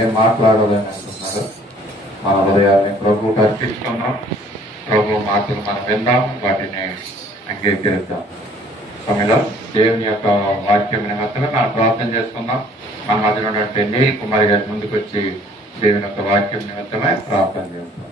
ఏం మాట్లాడాలని అంటున్నారు. మన హృదయాన్ని ప్రభువుకి అర్పిస్తున్నాం. ప్రభు మాటలు మనం విందాం, వాటిని అంగీకరిద్దాం. సమయంలో దేవుని యొక్క వాక్యం నిమిత్తమే మనం ప్రార్థన చేసుకుందాం. మన మధ్యలో ఉన్నటువంటి నీల్ కుమారి గారి ముందుకు వచ్చి దేవుని యొక్క వాక్యం నిమిత్తమే ప్రార్థన చేస్తాం.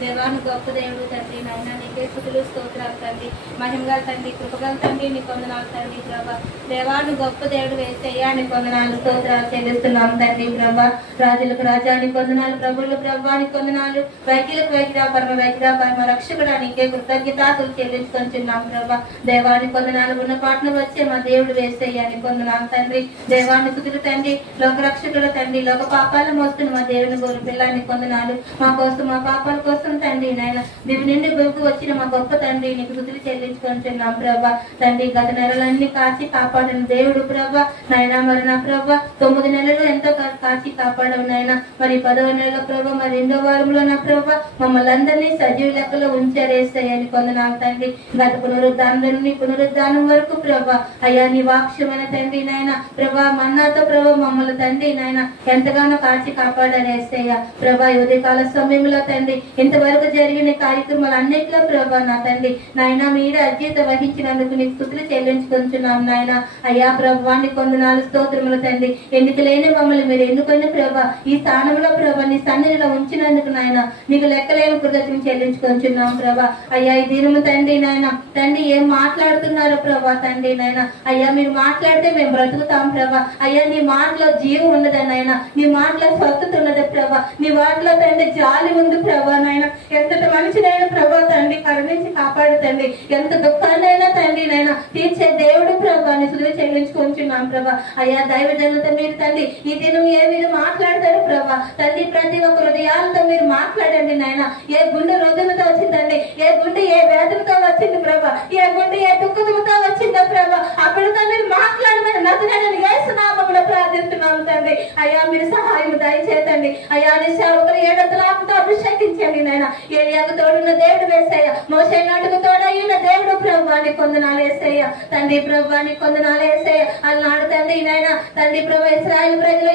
దేవాను గొప్ప దేవుడు తండ్రి, నాయన నీకే స్తుతులు స్తోత్రాలు తండ్రి. మహిమగల తండ్రి, కృపగల తండ్రి, నీ కొందనాలు తండ్రి ప్రభా. దేవాను గొప్ప దేవుడు వేసయ్యా, నీ కొందనాలు స్తోత్రాలు చెల్లిస్తున్నాం తండ్రి ప్రభా. రాజులకు రాజా నీ కొందనాలు, ప్రభువులకు ప్రభా నీ కొందనాలు, వైద్యులకు వైద్య పరమ రక్షకుడా నీకే కృతజ్ఞతాతులు చెల్లించుకొంచున్నాం ప్రభా. దేవాని కొందనాలు ఉన్న పాటను వచ్చే మా దేవుడు వేసయ్యా, నీ కొందనాలు తండ్రి. దేవాన్ని స్తుతులు తండ్రి, లోక రక్షకుడు తండ్రి, లోక పాపాలు మోస్తున్న మా దేవుని గోరు పిల్లాన్ని కొందనాలు, మా కోసం మా పాపాల కోసం తండ్రి నాయన దివి నుండి గొప్ప వచ్చిన మా గొప్ప తండ్రి నీకు స్తుతులు చెల్లించుకుంటున్నాం ప్రభా. తండ్రి గత నెలలన్నీ కాచి కాపాడిన దేవుడు ప్రభా నాయన. మరి నా ప్రభా 9 నెలలు ఎంతో కాచి కాపాడవు నాయన. మరి 10వ నెలలో ప్రభా, మరి 2వ వారంలో నా ప్రభా మమ్మల్ని అందరినీ సజీవ లెక్కలో ఉంచారేస్తాయని కొందనాలు తండ్రి. గత పునరుద్ధానం నుండి పునరుద్ధానం వరకు ప్రభా అయ్యా నీ వాక్యమైన తండ్రి నాయన ప్రభా మన్నాతో ప్రభా మమ్మల్ని తండ్రి నాయన ఎంతగానో కాచి కాపాడారేస్తయ్యా ప్రభా. ఉదయకాల సమయంలో తండ్రి ఇంతవరకు జరిగిన కార్యక్రమాలు అన్నింటిలో ప్రభా నా తండ్రి నాయన మీరే అధ్యత వహించినందుకు నీకు స్తుతులు చెల్లించుకుంటున్నాం నాయన. అయ్యా ప్రభువాన్ని కొందనాలు స్తోత్రములు తండ్రి. ఎన్నిక లేని మమ్మల్ని మీరు ఎన్నుకున్న ప్రభా ఈ స్థానంలో ప్రభా నీ సన్నిధిలో ఉంచినందుకు నాయన నీకు లెక్కలేని కృతజ్ఞతలు చెల్లించుకుంటున్నాం ప్రభా. అయ్యా ఈ దినము తండ్రి నాయన తండ్రి ఏం మాట్లాడుతున్నారో ప్రభా తండ్రి నాయన. అయ్యా మీరు మాట్లాడితే మేము బ్రతుకుతాం ప్రభా. అయ్యా నీ మాటలో జీవం ఉన్నదని నాయన, నీ మాటలో స్వస్థత ఉన్నది ప్రభా, నీ మాటలో తండ్రి జాలి ఉంది ప్రభా నాయన. ఎంతటి మనిషినైనా ప్రభా తండ్రి కరుణించి కాపాడుతండి. ఎంత దుఃఖాన్నైనా తండ్రి నాయన తీర్చే దేవుడు ప్రభా నీ స్తుతులు చెల్లించుకుంటున్నాం ప్రభా. అయ్యా దైవ జనులతో మీరు తండ్రి ఈ దినం ఏ మీరు మాట్లాడతారు ప్రభా తండ్రి. ప్రతి ఒక్క హృదయాలతో మీరు మాట్లాడండి నాయన. ఏ గుండె హృదయంతో వచ్చిందండి, ఏ గుండె ఏ వేదనతో వచ్చింది ప్రభా, ఏ గుండె ఏ దుఃఖంతో వచ్చిందో ప్రభా అప్పుడు తండ్రి మాట్లాడమని నదునని యేసునామములో ప్రార్థిస్తున్నాం తండ్రి. అయ్యా మీరు సహాయం దయచేతండి. అయ్యా నీ సేవకులు 7 ఆత్మతో అభిషేకించండి నాయన. ఏలియాకు తోడున్న దేవుడు వేసయ్య, మోషే నాటుకు తోడయ్యున్న దేవుడు ప్రభా నీ కొందనాలు వేసయ్య తండ్రి. ప్రభా నీ కొందనాలు వేసయ్య అలనాడు తండ్రి నాయన తండ్రి ప్రభా ఇశ్రాయేలు ప్రజల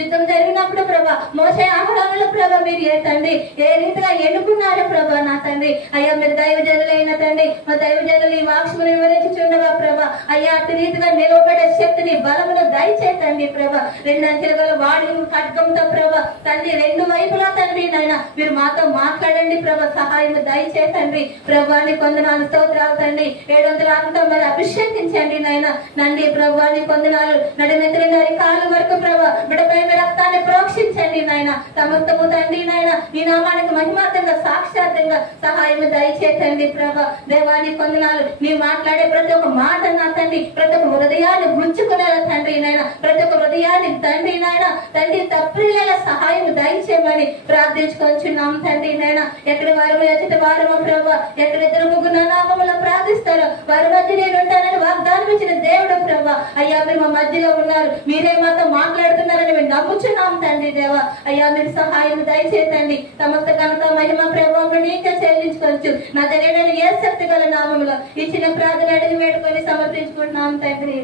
యుద్ధం జరిగినప్పుడు ప్రభా మోషే ఆహ్వానంలో ప్రభా మీరు ఏ తండ్రి ఏ రీతిగా ఎన్నుకున్నారు ప్రభా నా తండ్రి. అయ్యా మీరు దైవజనులైన తండ్రి, మా దైవజనులు ఈ వాక్యమును వివరించుచుండగా ప్రభా అయ్యా అటు రీతిగా నిలబడే శక్తిని బలమును దయచేతండి ప్రభా. 2 అంచెల గల వాడి ఖడ్గంతో ప్రభా తండ్రి 2 వైపులా తండ్రి నాయన మీరు మాతో మాట్లాడండి ప్రభా. సహాయం దయచేతండి ప్రభాని కొందనాలు స్తోత్రాలు తండ్రి. 700 ఆత్మతో మరి అభిషేకించండి నాయన నండి ప్రభాని కొందనాలు. నడిమెత్తిన కాలు వరకు ప్రభా బిడపై రక్తాన్ని ప్రోక్షించండి నాయన. సమస్తము తండ్రి నాయన ఈ నామానికి మహిమార్థంగా సాక్షాత్తంగా సహాయం దయచేతండి ప్రభా. దేవాని కొందనాలు నీ మాట్లాడే ప్రతి ఒక్క మాట నా తండ్రి ప్రతి ఒక్క హృదయాన్ని గుంచుకునేలా తండ్రి నాయన, ప్రతి ఒక్క హృదయాన్ని తండ్రి నాయన తండ్రి తప్పిలేలా సహాయం దయచేయమని ప్రార్థించుకొంచున్నాం తండ్రి నాయన. ఎక్కడి వారు ఎచ్చటి వారము ప్రభా, ఎక్కడ 2 నామములో ప్రార్థిస్తారో వారి మధ్య నేను ఉంటానని వాగ్దానం ఇచ్చిన దేవుడు ప్రభా. అయ్యా మీరు మా మధ్యలో ఉన్నారు, మీరే మాతో మాట్లాడుతున్నారని మేము నమ్ముచున్నాం తండ్రి దేవా. అయ్యా మీరు సహాయం దయచేతండి. సమస్త ఘనత మహిమ ప్రభావం నీకే చెల్లించుకోవచ్చు. నా దగ్గర ఏ శక్తి గల నామములో ఇచ్చిన ప్రార్థన అడిగి వేడుకొని సమర్పించుకుంటున్నాం తండ్రి.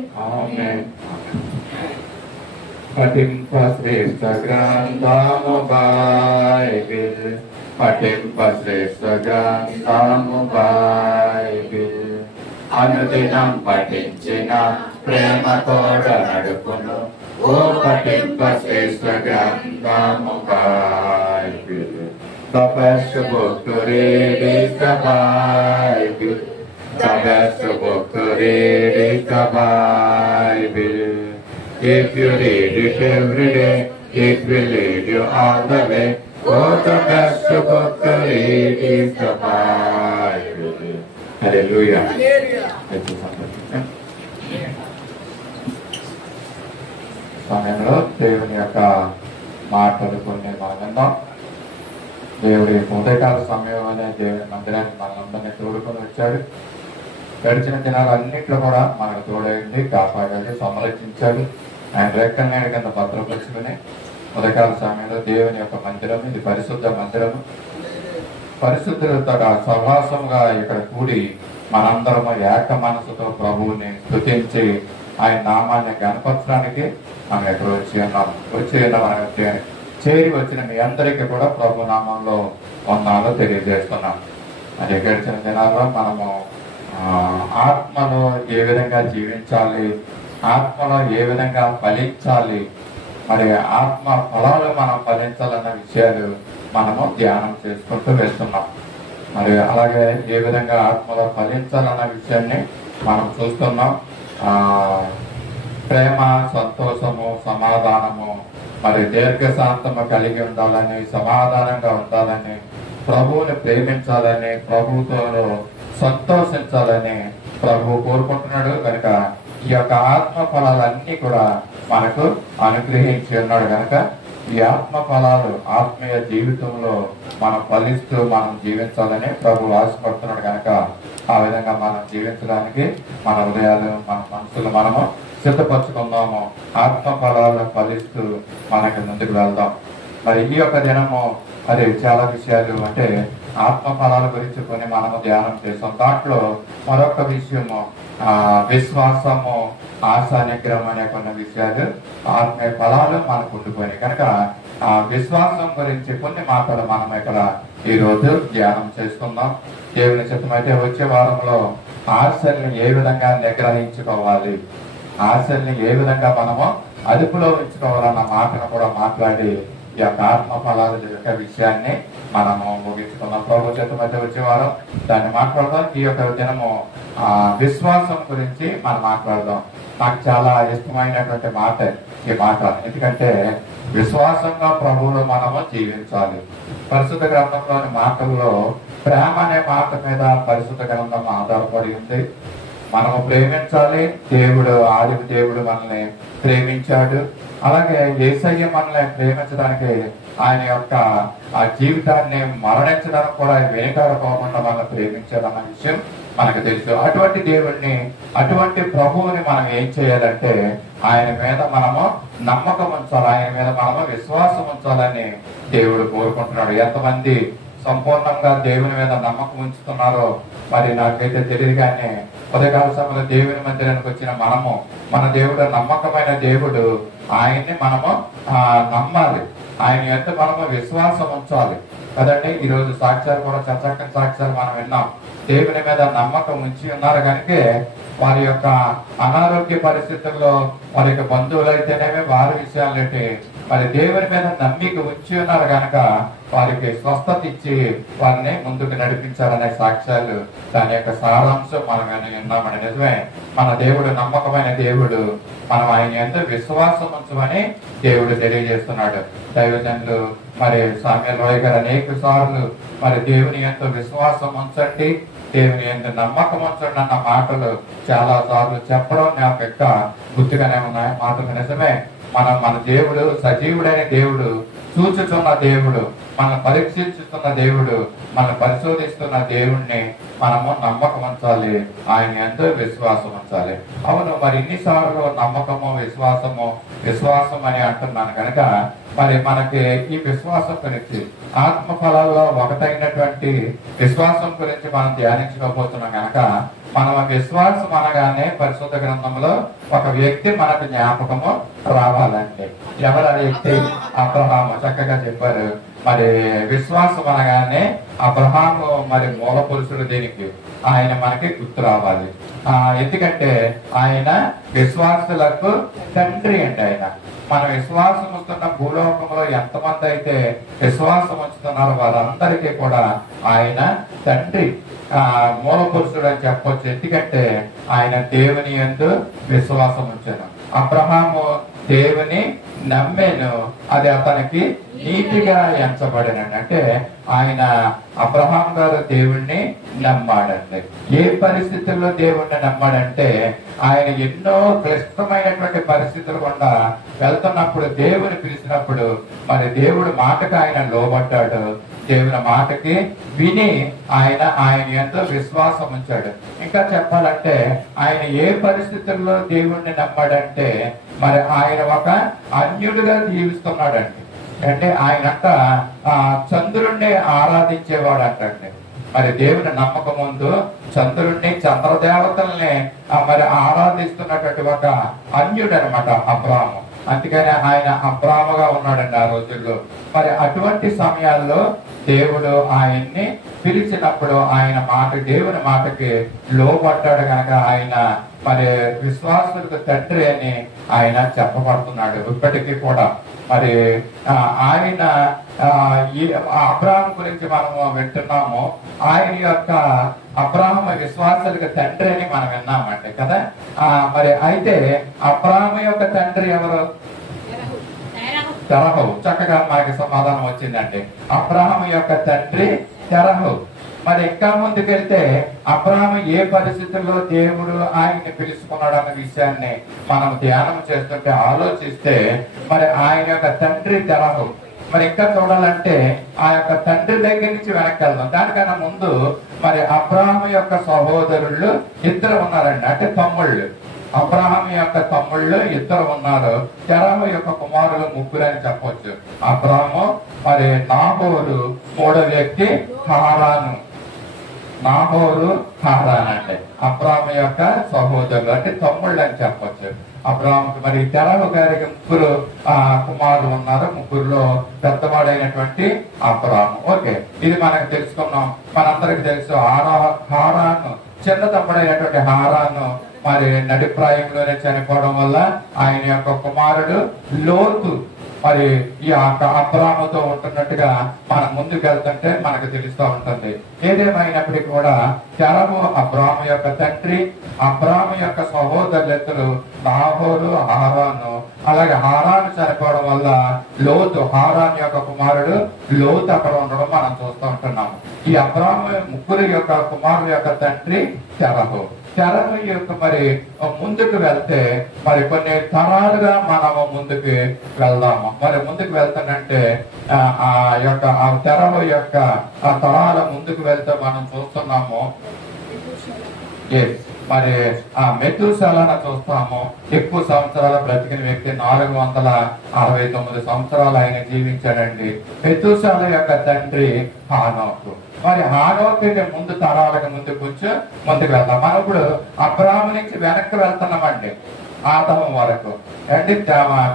పఠింప శ్రేష్ఠ గ్రంథము బైబిల్, పఠింప శ్రేష్ఠ గ్రంథము బైబిల్. అనుదినం పఠించిన ప్రేమ తోడ నడుపును, ఓ పఠింప శ్రేష్ఠ గ్రంథము Bible. The best book to read is the Bible. The best book to read is the Bible. If you read it every day, it will lead you all the way. Oh, the best book to read is the Bible. Hallelujah. సమయంలో దేవుని యొక్క మాటలు కొన్ని మనం దేవుడి ఉదయకాల సమయం అనే దేవుని మందిరానికి మనందరినీ తోడుకొని వచ్చాడు. గడిచిన దినాలు అన్నింటిలో కూడా మనకు తోడైంది, కాపాడాడు, సంరక్షించాడు. ఆయన రెక్కల నీడ కింద భద్రపరుచుకుని ఉదయకాల సమయంలో దేవుని యొక్క మందిరం, ఇది పరిశుద్ధ మందిరము, పరిశుద్ధులతో సహవాసంగా ఇక్కడ కూడి మనందరము ఏక మనసుతో ప్రభువుని స్తుతించి ఆయన నామాన్ని గణపరచడానికి మనం ఇక్కడ వచ్చి ఉన్నాం. చేరి వచ్చిన మీ అందరికీ కూడా ప్రభు నామంలో వందనాలు తెలియజేస్తున్నాం. అది గడిచిన దినాల్లో మనము ఆత్మలో ఏ విధంగా జీవించాలి, ఆత్మలో ఏ విధంగా ఫలించాలి, మరి ఆత్మ ఫలాలు మనం ఫలించాలన్న విషయాలు మనము ధ్యానం చేసుకుంటూ వెళ్తున్నాం. మరి అలాగే ఏ విధంగా ఆత్మలో ఫలించాలన్న విషయాన్ని మనం చూస్తున్నాం. ప్రేమ, సంతోషము, సమాధానము, మరి దీర్ఘశాంతము కలిగి ఉండాలని, సమాధానంగా ఉండాలని, ప్రభువుని ప్రేమించాలని, ప్రభువుతో సంతోషించాలని ప్రభు కోరుకుంటున్నాడు. కనుక ఈ యొక్క ఆత్మ ఫలాలన్నీ కూడా మనకు అనుగ్రహించి ఉన్నాడు. కనుక ఈ ఆత్మ ఫలాలు ఆత్మీయ జీవితంలో మనం ఫలిస్తూ మనం జీవించాలని ప్రభు ఆశపడుతున్నాడు. కనుక ఆ విధంగా మనం జీవించడానికి మన హృదయాలు, మన మనసులు మనము సిద్ధపరచుకుందాము. ఆత్మ ఫలాలను ఫలిస్తూ మనకి ముందుకు వెళ్దాం. మరి ఈ యొక్క దినము మరి చాలా విషయాలు అంటే ఆత్మ ఫలాల గురించి కొన్ని మనము ధ్యానం చేస్తాం. దాంట్లో మరొక విషయము విశ్వాసము, ఆశా నిగ్రహం అనే కొన్ని విషయాలు ఆత్మీయ ఫలాలు మనకు ఉండిపోయినాయి. కనుక ఆ విశ్వాసం గురించి కొన్ని మాటలు మనం ఇక్కడ ఈ రోజు ధ్యానం చేసుకుందాం. దేవుని చిత్తమైతే వచ్చే వారంలో ఆశల్ని ఏ విధంగా నిగ్రహించుకోవాలి, ఆశల్ని ఏ విధంగా మనము అదుపులో ఉంచుకోవాలన్న మాటను కూడా మాట్లాడి ఈ యొక్క ఆత్మ ఫలాల యొక్క విషయాన్ని మనము ముగించుకున్నాం. ప్రభు చిత్తమైతే వచ్చే వారం దాన్ని మాట్లాడదాం. ఈ యొక్క దినము విశ్వాసం గురించి మనం మాట్లాడదాం. నాకు చాలా ఇష్టమైనటువంటి మాట ఈ మాట. ఎందుకంటే విశ్వాసంగా ప్రభువులో మనము జీవించాలి. పరిశుద్ధ గ్రంథంలోని మాటల్లో ప్రేమ అనే మాట మీద పరిశుద్ధ గ్రంథం ఆధారపడి ఉంది. మనము ప్రేమించాలి. ఆది దేవుడు మనల్ని ప్రేమించాడు. అలాగే యేసయ్య మనల్ని ప్రేమించడానికి ఆయన యొక్క ఆ జీవితాన్ని మరణించడానికి కూడా వెనుకాడకోకుండా మనల్ని ప్రేమించాడన్న విషయం మనకు తెలుసు. అటువంటి దేవుడిని, అటువంటి ప్రభువుని మనం ఏం చేయాలంటే ఆయన మీద మనము నమ్మకం ఉంచాలి, ఆయన మీద మనము విశ్వాసం ఉంచాలని దేవుడు కోరుకుంటున్నాడు. ఎంతమంది సంపూర్ణంగా దేవుని మీద నమ్మకం ఉంచుతున్నారో మరి నాకైతే తెలియదు. కానీ ఉదయకాల సమయంలో దేవుని మందిరానికి వచ్చిన మనము, మన దేవుడు నమ్మకమైన దేవుడు, ఆయన్ని మనము నమ్మాలి, ఆయన ఎంత మనము విశ్వాసం ఉంచాలి కదండి. ఈ రోజు సాక్ష్యాలు కూడా చక్కని సాక్ష్యాలు మనం విన్నాం. దేవుని మీద నమ్మకం ఉంచి ఉన్నారు కనుకే వారి యొక్క అనారోగ్య పరిస్థితుల్లో వారి యొక్క బంధువులు అయితేనేమి వారి విషయాలంటే మరి దేవుని మీద నమ్మిక ఉంచి ఉన్నారు కనుక వారికి స్వస్థత ఇచ్చి వారిని ముందుకు నడిపించాలనే సాక్ష్యాలు దాని యొక్క సారాంశం మనం విన్నామని. నిజమే, మన దేవుడు నమ్మకమైన దేవుడు, మనం ఆయన ఎంతో విశ్వాసం ఉంచమని దేవుడు తెలియజేస్తున్నాడు. దైవజనులు మరి సామ్యూయల్ రాయ్ గారు అనేక సార్లు మరి దేవుని ఎంతో విశ్వాసం ఉంచండి, దేవుని ఎంత నమ్మకం ఉంచండి అన్న మాటలు చాలా సార్లు చెప్పడం నాకు యొక్క గుర్తుగానే ఉన్నాయి. మాటలు నిజమే, మన దేవుడు సజీవుడైన దేవుడు, చూచుతున్న దేవుడు, మనం పరీక్షించుతున్న దేవుడు, మనం పరిశోధిస్తున్న దేవుణ్ణి మనము నమ్మకం ఉంచాలి, ఆయన ఎంతో విశ్వాసం ఉంచాలి. అవును, మరి ఇన్నిసార్లు నమ్మకము విశ్వాసం అని అంటున్నాను కనుక మరి మనకి ఈ విశ్వాసం గురించి ఆత్మ ఫలాల్లో ఒకటైనటువంటి విశ్వాసం గురించి మనం ధ్యానించకపోతున్నాం కనుక మనం విశ్వాసం అనగానే పరిశుద్ధ గ్రంథంలో ఒక వ్యక్తి మనకు జ్ఞాపకము రావాలండి. ఎవరు ఆ వ్యక్తి? అబ్రహాము. చక్కగా చెప్పారు. మరి విశ్వాసం అనగానే అబ్రహాము మరి మూల పురుషుడు. దీనికి ఆయన మనకి గుర్తు రావాలి. ఎందుకంటే ఆయన విశ్వాసులకు తండ్రి అండి. ఆయన మన విశ్వాసం ఉంచుతున్న భూలోకంలో ఎంతమంది అయితే విశ్వాసం ఉంచుతున్నారో వారందరికీ కూడా ఆయన తండ్రి, మూల పురుషుడు అని చెప్పొచ్చు. ఎందుకంటే ఆయన దేవుని యందు విశ్వాసం ఉంచాను. అబ్రహాము దేవుని నమ్మేను, అది అతనికి నీతిగా ఎంచబడినండి. అంటే ఆయన అబ్రహాం గారు దేవుణ్ణి నమ్మాడండి. ఏ పరిస్థితుల్లో దేవుణ్ణి నమ్మాడంటే ఆయన ఎన్నో క్లిష్టమైనటువంటి పరిస్థితులు గుండా వెళ్తున్నప్పుడు దేవుని పిలిచినప్పుడు మరి దేవుడి మాటకు ఆయన లోబడ్డాడు. దేవుని మాటకి విని ఆయన ఎంతో విశ్వాసం ఉంచాడు. ఇంకా చెప్పాలంటే ఆయన ఏ పరిస్థితుల్లో దేవుణ్ణి నమ్మాడంటే మరి ఆయన ఒక అన్యుడిగా జీవిస్తున్నాడండి. అంటే ఆయనంట చంద్రుణ్ణి ఆరాధించేవాడు అంటండి. మరి దేవుని నమ్మకం ముందు చంద్రుణ్ణి చంద్రదేవతల్ని మరి ఆరాధిస్తున్నటువంటి ఒక అన్యుడు అనమాట అబ్రాము. అందుకని ఆయన అబ్రాముగా ఉన్నాడండి ఆ రోజుల్లో. మరి అటువంటి సమయాల్లో దేవుడు ఆయన్ని పిలిచినప్పుడు ఆయన దేవుని మాటకి లోబడ్డాడు కనుక ఆయన మరి విశ్వాసులకు తండ్రి అని ఆయన చెప్పబడుతున్నాడు ఇప్పటికీ కూడా. మరి ఆయన ఈ అబ్రాహం గురించి మనము వింటున్నాము. ఆయన యొక్క అబ్రాహం విశ్వాసులకు తండ్రి అని మనం విన్నామండి కదా. మరి అయితే అబ్రాహం యొక్క తండ్రి ఎవరు? తెరహు. చక్కగా మనకి సమాధానం వచ్చిందండి. అబ్రాహం యొక్క తండ్రి తెరహు. మరి ఇంకా ముందుకెళ్తే అబ్రాహం ఏ పరిస్థితుల్లో దేవుడు ఆయన్ని పిలుచుకున్నాడు అన్న విషయాన్ని మనం ధ్యానం చేస్తుంటే ఆలోచిస్తే మరి ఆయన యొక్క తండ్రి తెరహు. మరి ఇంకా చూడాలంటే ఆ యొక్క తండ్రి దగ్గర నుంచి వెనక్కి వెళ్దాం. దానికన్నా ముందు మరి అబ్రాహం యొక్క సహోదరుళ్ళు ఇద్దరు ఉన్నారండి, అంటే తమ్ముళ్ళు. అబ్రాహం యొక్క తమ్ముళ్ళు ఇద్దరు ఉన్నారు. తెరహు యొక్క కుమారులు ముగ్గురు అని చెప్పవచ్చు. అబ్రాహము, మరి నాహోరు, మూడో వ్యక్తి హారాను. నాహోరు, హారాన్ అంటే అబ్రాహం యొక్క సహోదరులు, అంటే తమ్ముళ్ళు అని చెప్పొచ్చు. అబ్రాహాముకి మరి తెరహు గారికి ముగ్గురు కుమారులు ఉన్నారు. ముగ్గురులో పెద్దవాడైనటువంటి అబ్రాహాము. ఓకే, ఇది మనకు తెలుసుకున్నాం. మనందరికి తెలుసు హారాను చిన్న తమ్ముడైనటువంటి హారాను మరి నడిప్రాయంలోనే చనిపోవడం వల్ల ఆయన యొక్క కుమారుడు లోతు మరి ఈ అబ్రాహాముతో ఉంటున్నట్టుగా మనం ముందుకు వెళ్తుంటే మనకు తెలుస్తూ ఉంటుంది. ఏదేమైనప్పటికీ కూడా తెరహు అబ్రాహాము యొక్క తండ్రి, అబ్రాహాము యొక్క సహోదరులిద్దరు నాహోరు, హారాను. అలాగే హారాను చనిపోవడం వల్ల లోతు, హారాన్ యొక్క కుమారుడు లోతు అక్కడ ఉండడం మనం చూస్తూ ఉంటున్నాము. ఈ అబ్రాహాము ముగ్గురు యొక్క కుమారుల యొక్క తండ్రి తెరహు. తెరహు యొక్క మరి ముందుకు వెళ్తే మరి కొన్ని తరాలుగా మనము ముందుకు వెళ్దాము. మరి ముందుకు వెళ్తానంటే ఆ యొక్క ఆ తెరహు యొక్క ఆ తరాల ముందుకు వెళ్తే మనం చూస్తున్నాము మరి ఆ మెతూషెలను చూస్తాము. ఎక్కువ సంవత్సరాల బ్రతికిన వ్యక్తి 469 సంవత్సరాలు ఆయన జీవించాడండి. మెతూషెల యొక్క తండ్రి హానోకు. మరి హానోకు ముందు తరాలకు ముందు కూర్చో ముందుకు వెళ్తాం. మనం ఇప్పుడు అబ్రాహాము నుంచి వెనక్కి వెళ్తున్నామండి ఆదాము వరకు. అంటే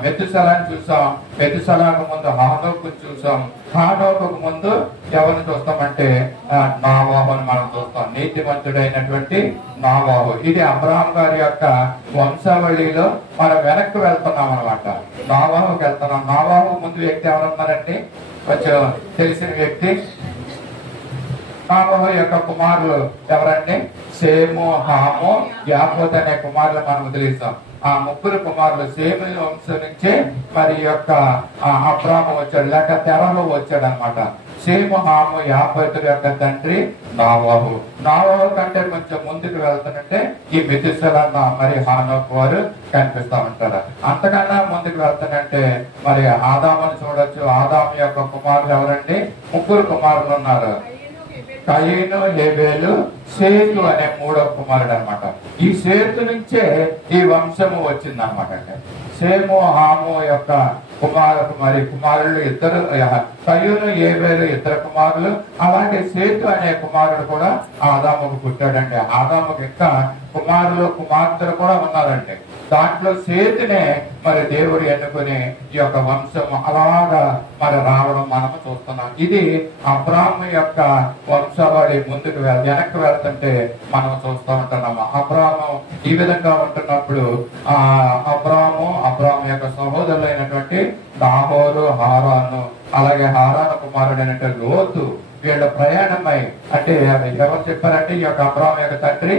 మెతుశలాన్ని చూసాం, మెతుశలాకు ముందు హానోకు చూసాం, హానోకు ముందు ఎవరిని చూస్తామంటే నావాహుని మనం చూస్తాం. నీతిమంతుడైనటువంటి నావాహు. ఇది అబ్రాహాం గారి యొక్క వంశావళిలో మనం వెనక్కి వెళ్తున్నాం అనమాట. నావాహుకి వెళ్తున్నాం. నావాహు ముందు వ్యక్తి ఎవరున్నారండి? కొంచెం తెలిసిన వ్యక్తి. నావాహు యొక్క కుమారులు ఎవరండి? సేము, హాము, యాఫోతు అనే కుమారులు మనం వదిలేస్తాం. ఆ ముగ్గురు కుమారులు సేము వంశం నుంచే మరి యొక్క అబ్రాహాము వచ్చాడు, లేక తెరహు వచ్చాడు అనమాట. సేము, హాము, యాఫోతు యొక్క తండ్రి నావాహు. నావాహు కంటే కొంచెం ముందుకు వెళ్తానంటే ఈ మెతుశెల మరి హానోకు వారు కనిపిస్తా ఉంటారు. అంతకన్నా ముందుకు వెళ్తానంటే మరి ఆదాముని చూడొచ్చు. ఆదాము యొక్క కుమారులు ఎవరండి? ముగ్గురు కుమారులు ఉన్నారు. కయీను, హేబేలు, సేతు అనే మూడో కుమారుడు అనమాట. ఈ సేతు నుంచే ఈ వంశము వచ్చింది అనమాట. సేము, హాము యొక్క కుమారులు ఇద్దరు, కయీను, హేబేలు ఇద్దరు కుమారులు. అలాగే సేతు అనే కుమారుడు కూడా ఆదాముకు పుట్టాడండి. ఆదాముకు ఇంకా కుమారులు, కుమార్తెలు కూడా ఉన్నారండి. దాంట్లో సేతునే మరి దేవుడు ఎన్నుకుని ఈ యొక్క వంశం అలాగా మరి రావడం మనము చూస్తున్నాం. ఇది అబ్రాహాము యొక్క వంశవాడి ముందుకు వెనక్కి వెళ్తుంటే మనం చూస్తూ ఉంటున్నాము. అబ్రాహాము ఈ విధంగా ఉంటున్నప్పుడు అబ్రాహాము యొక్క సహోదరులు అయినటువంటి నాహోరు, హారాను, అలాగే హారాను కుమారుడైనటువంటి లోతు వీళ్ళ ప్రయాణమై, అంటే ఎవరు చెప్పారంటే ఈ యొక్క అబ్రాహాము యొక్క తండ్రి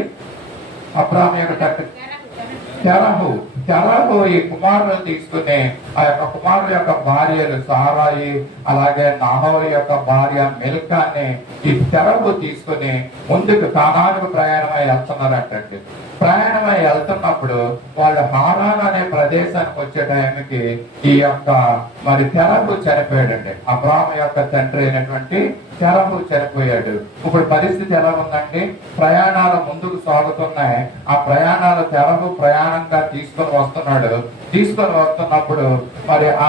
తెరహు ఈ కుమారులను తీసుకుని ఆ యొక్క కుమారుల యొక్క భార్యలు సారాయి, అలాగే నాహోరు యొక్క భార్య మిల్కాని ఈ తెరహు తీసుకుని ముందుకు కానానుకు ప్రయాణమై వెళ్తున్నారంటండి. ప్రయాణమై వెళ్తున్నప్పుడు వాళ్ళు హారాన్ అనే ప్రదేశానికి వచ్చే టైంకి ఈ యొక్క మరి తెరహు చనిపోయాడండి. అబ్రాహాము యొక్క తండ్రి అయినటువంటి తెరహు చనిపోయాడు. ఇప్పుడు పరిస్థితి ఎలా ఉందండి? ప్రయాణాలు ముందుకు సాగుతున్నాయి. ఆ ప్రయాణాలు తెరహు ప్రయాణంగా తీసుకొని వస్తున్నప్పుడు మరి ఆ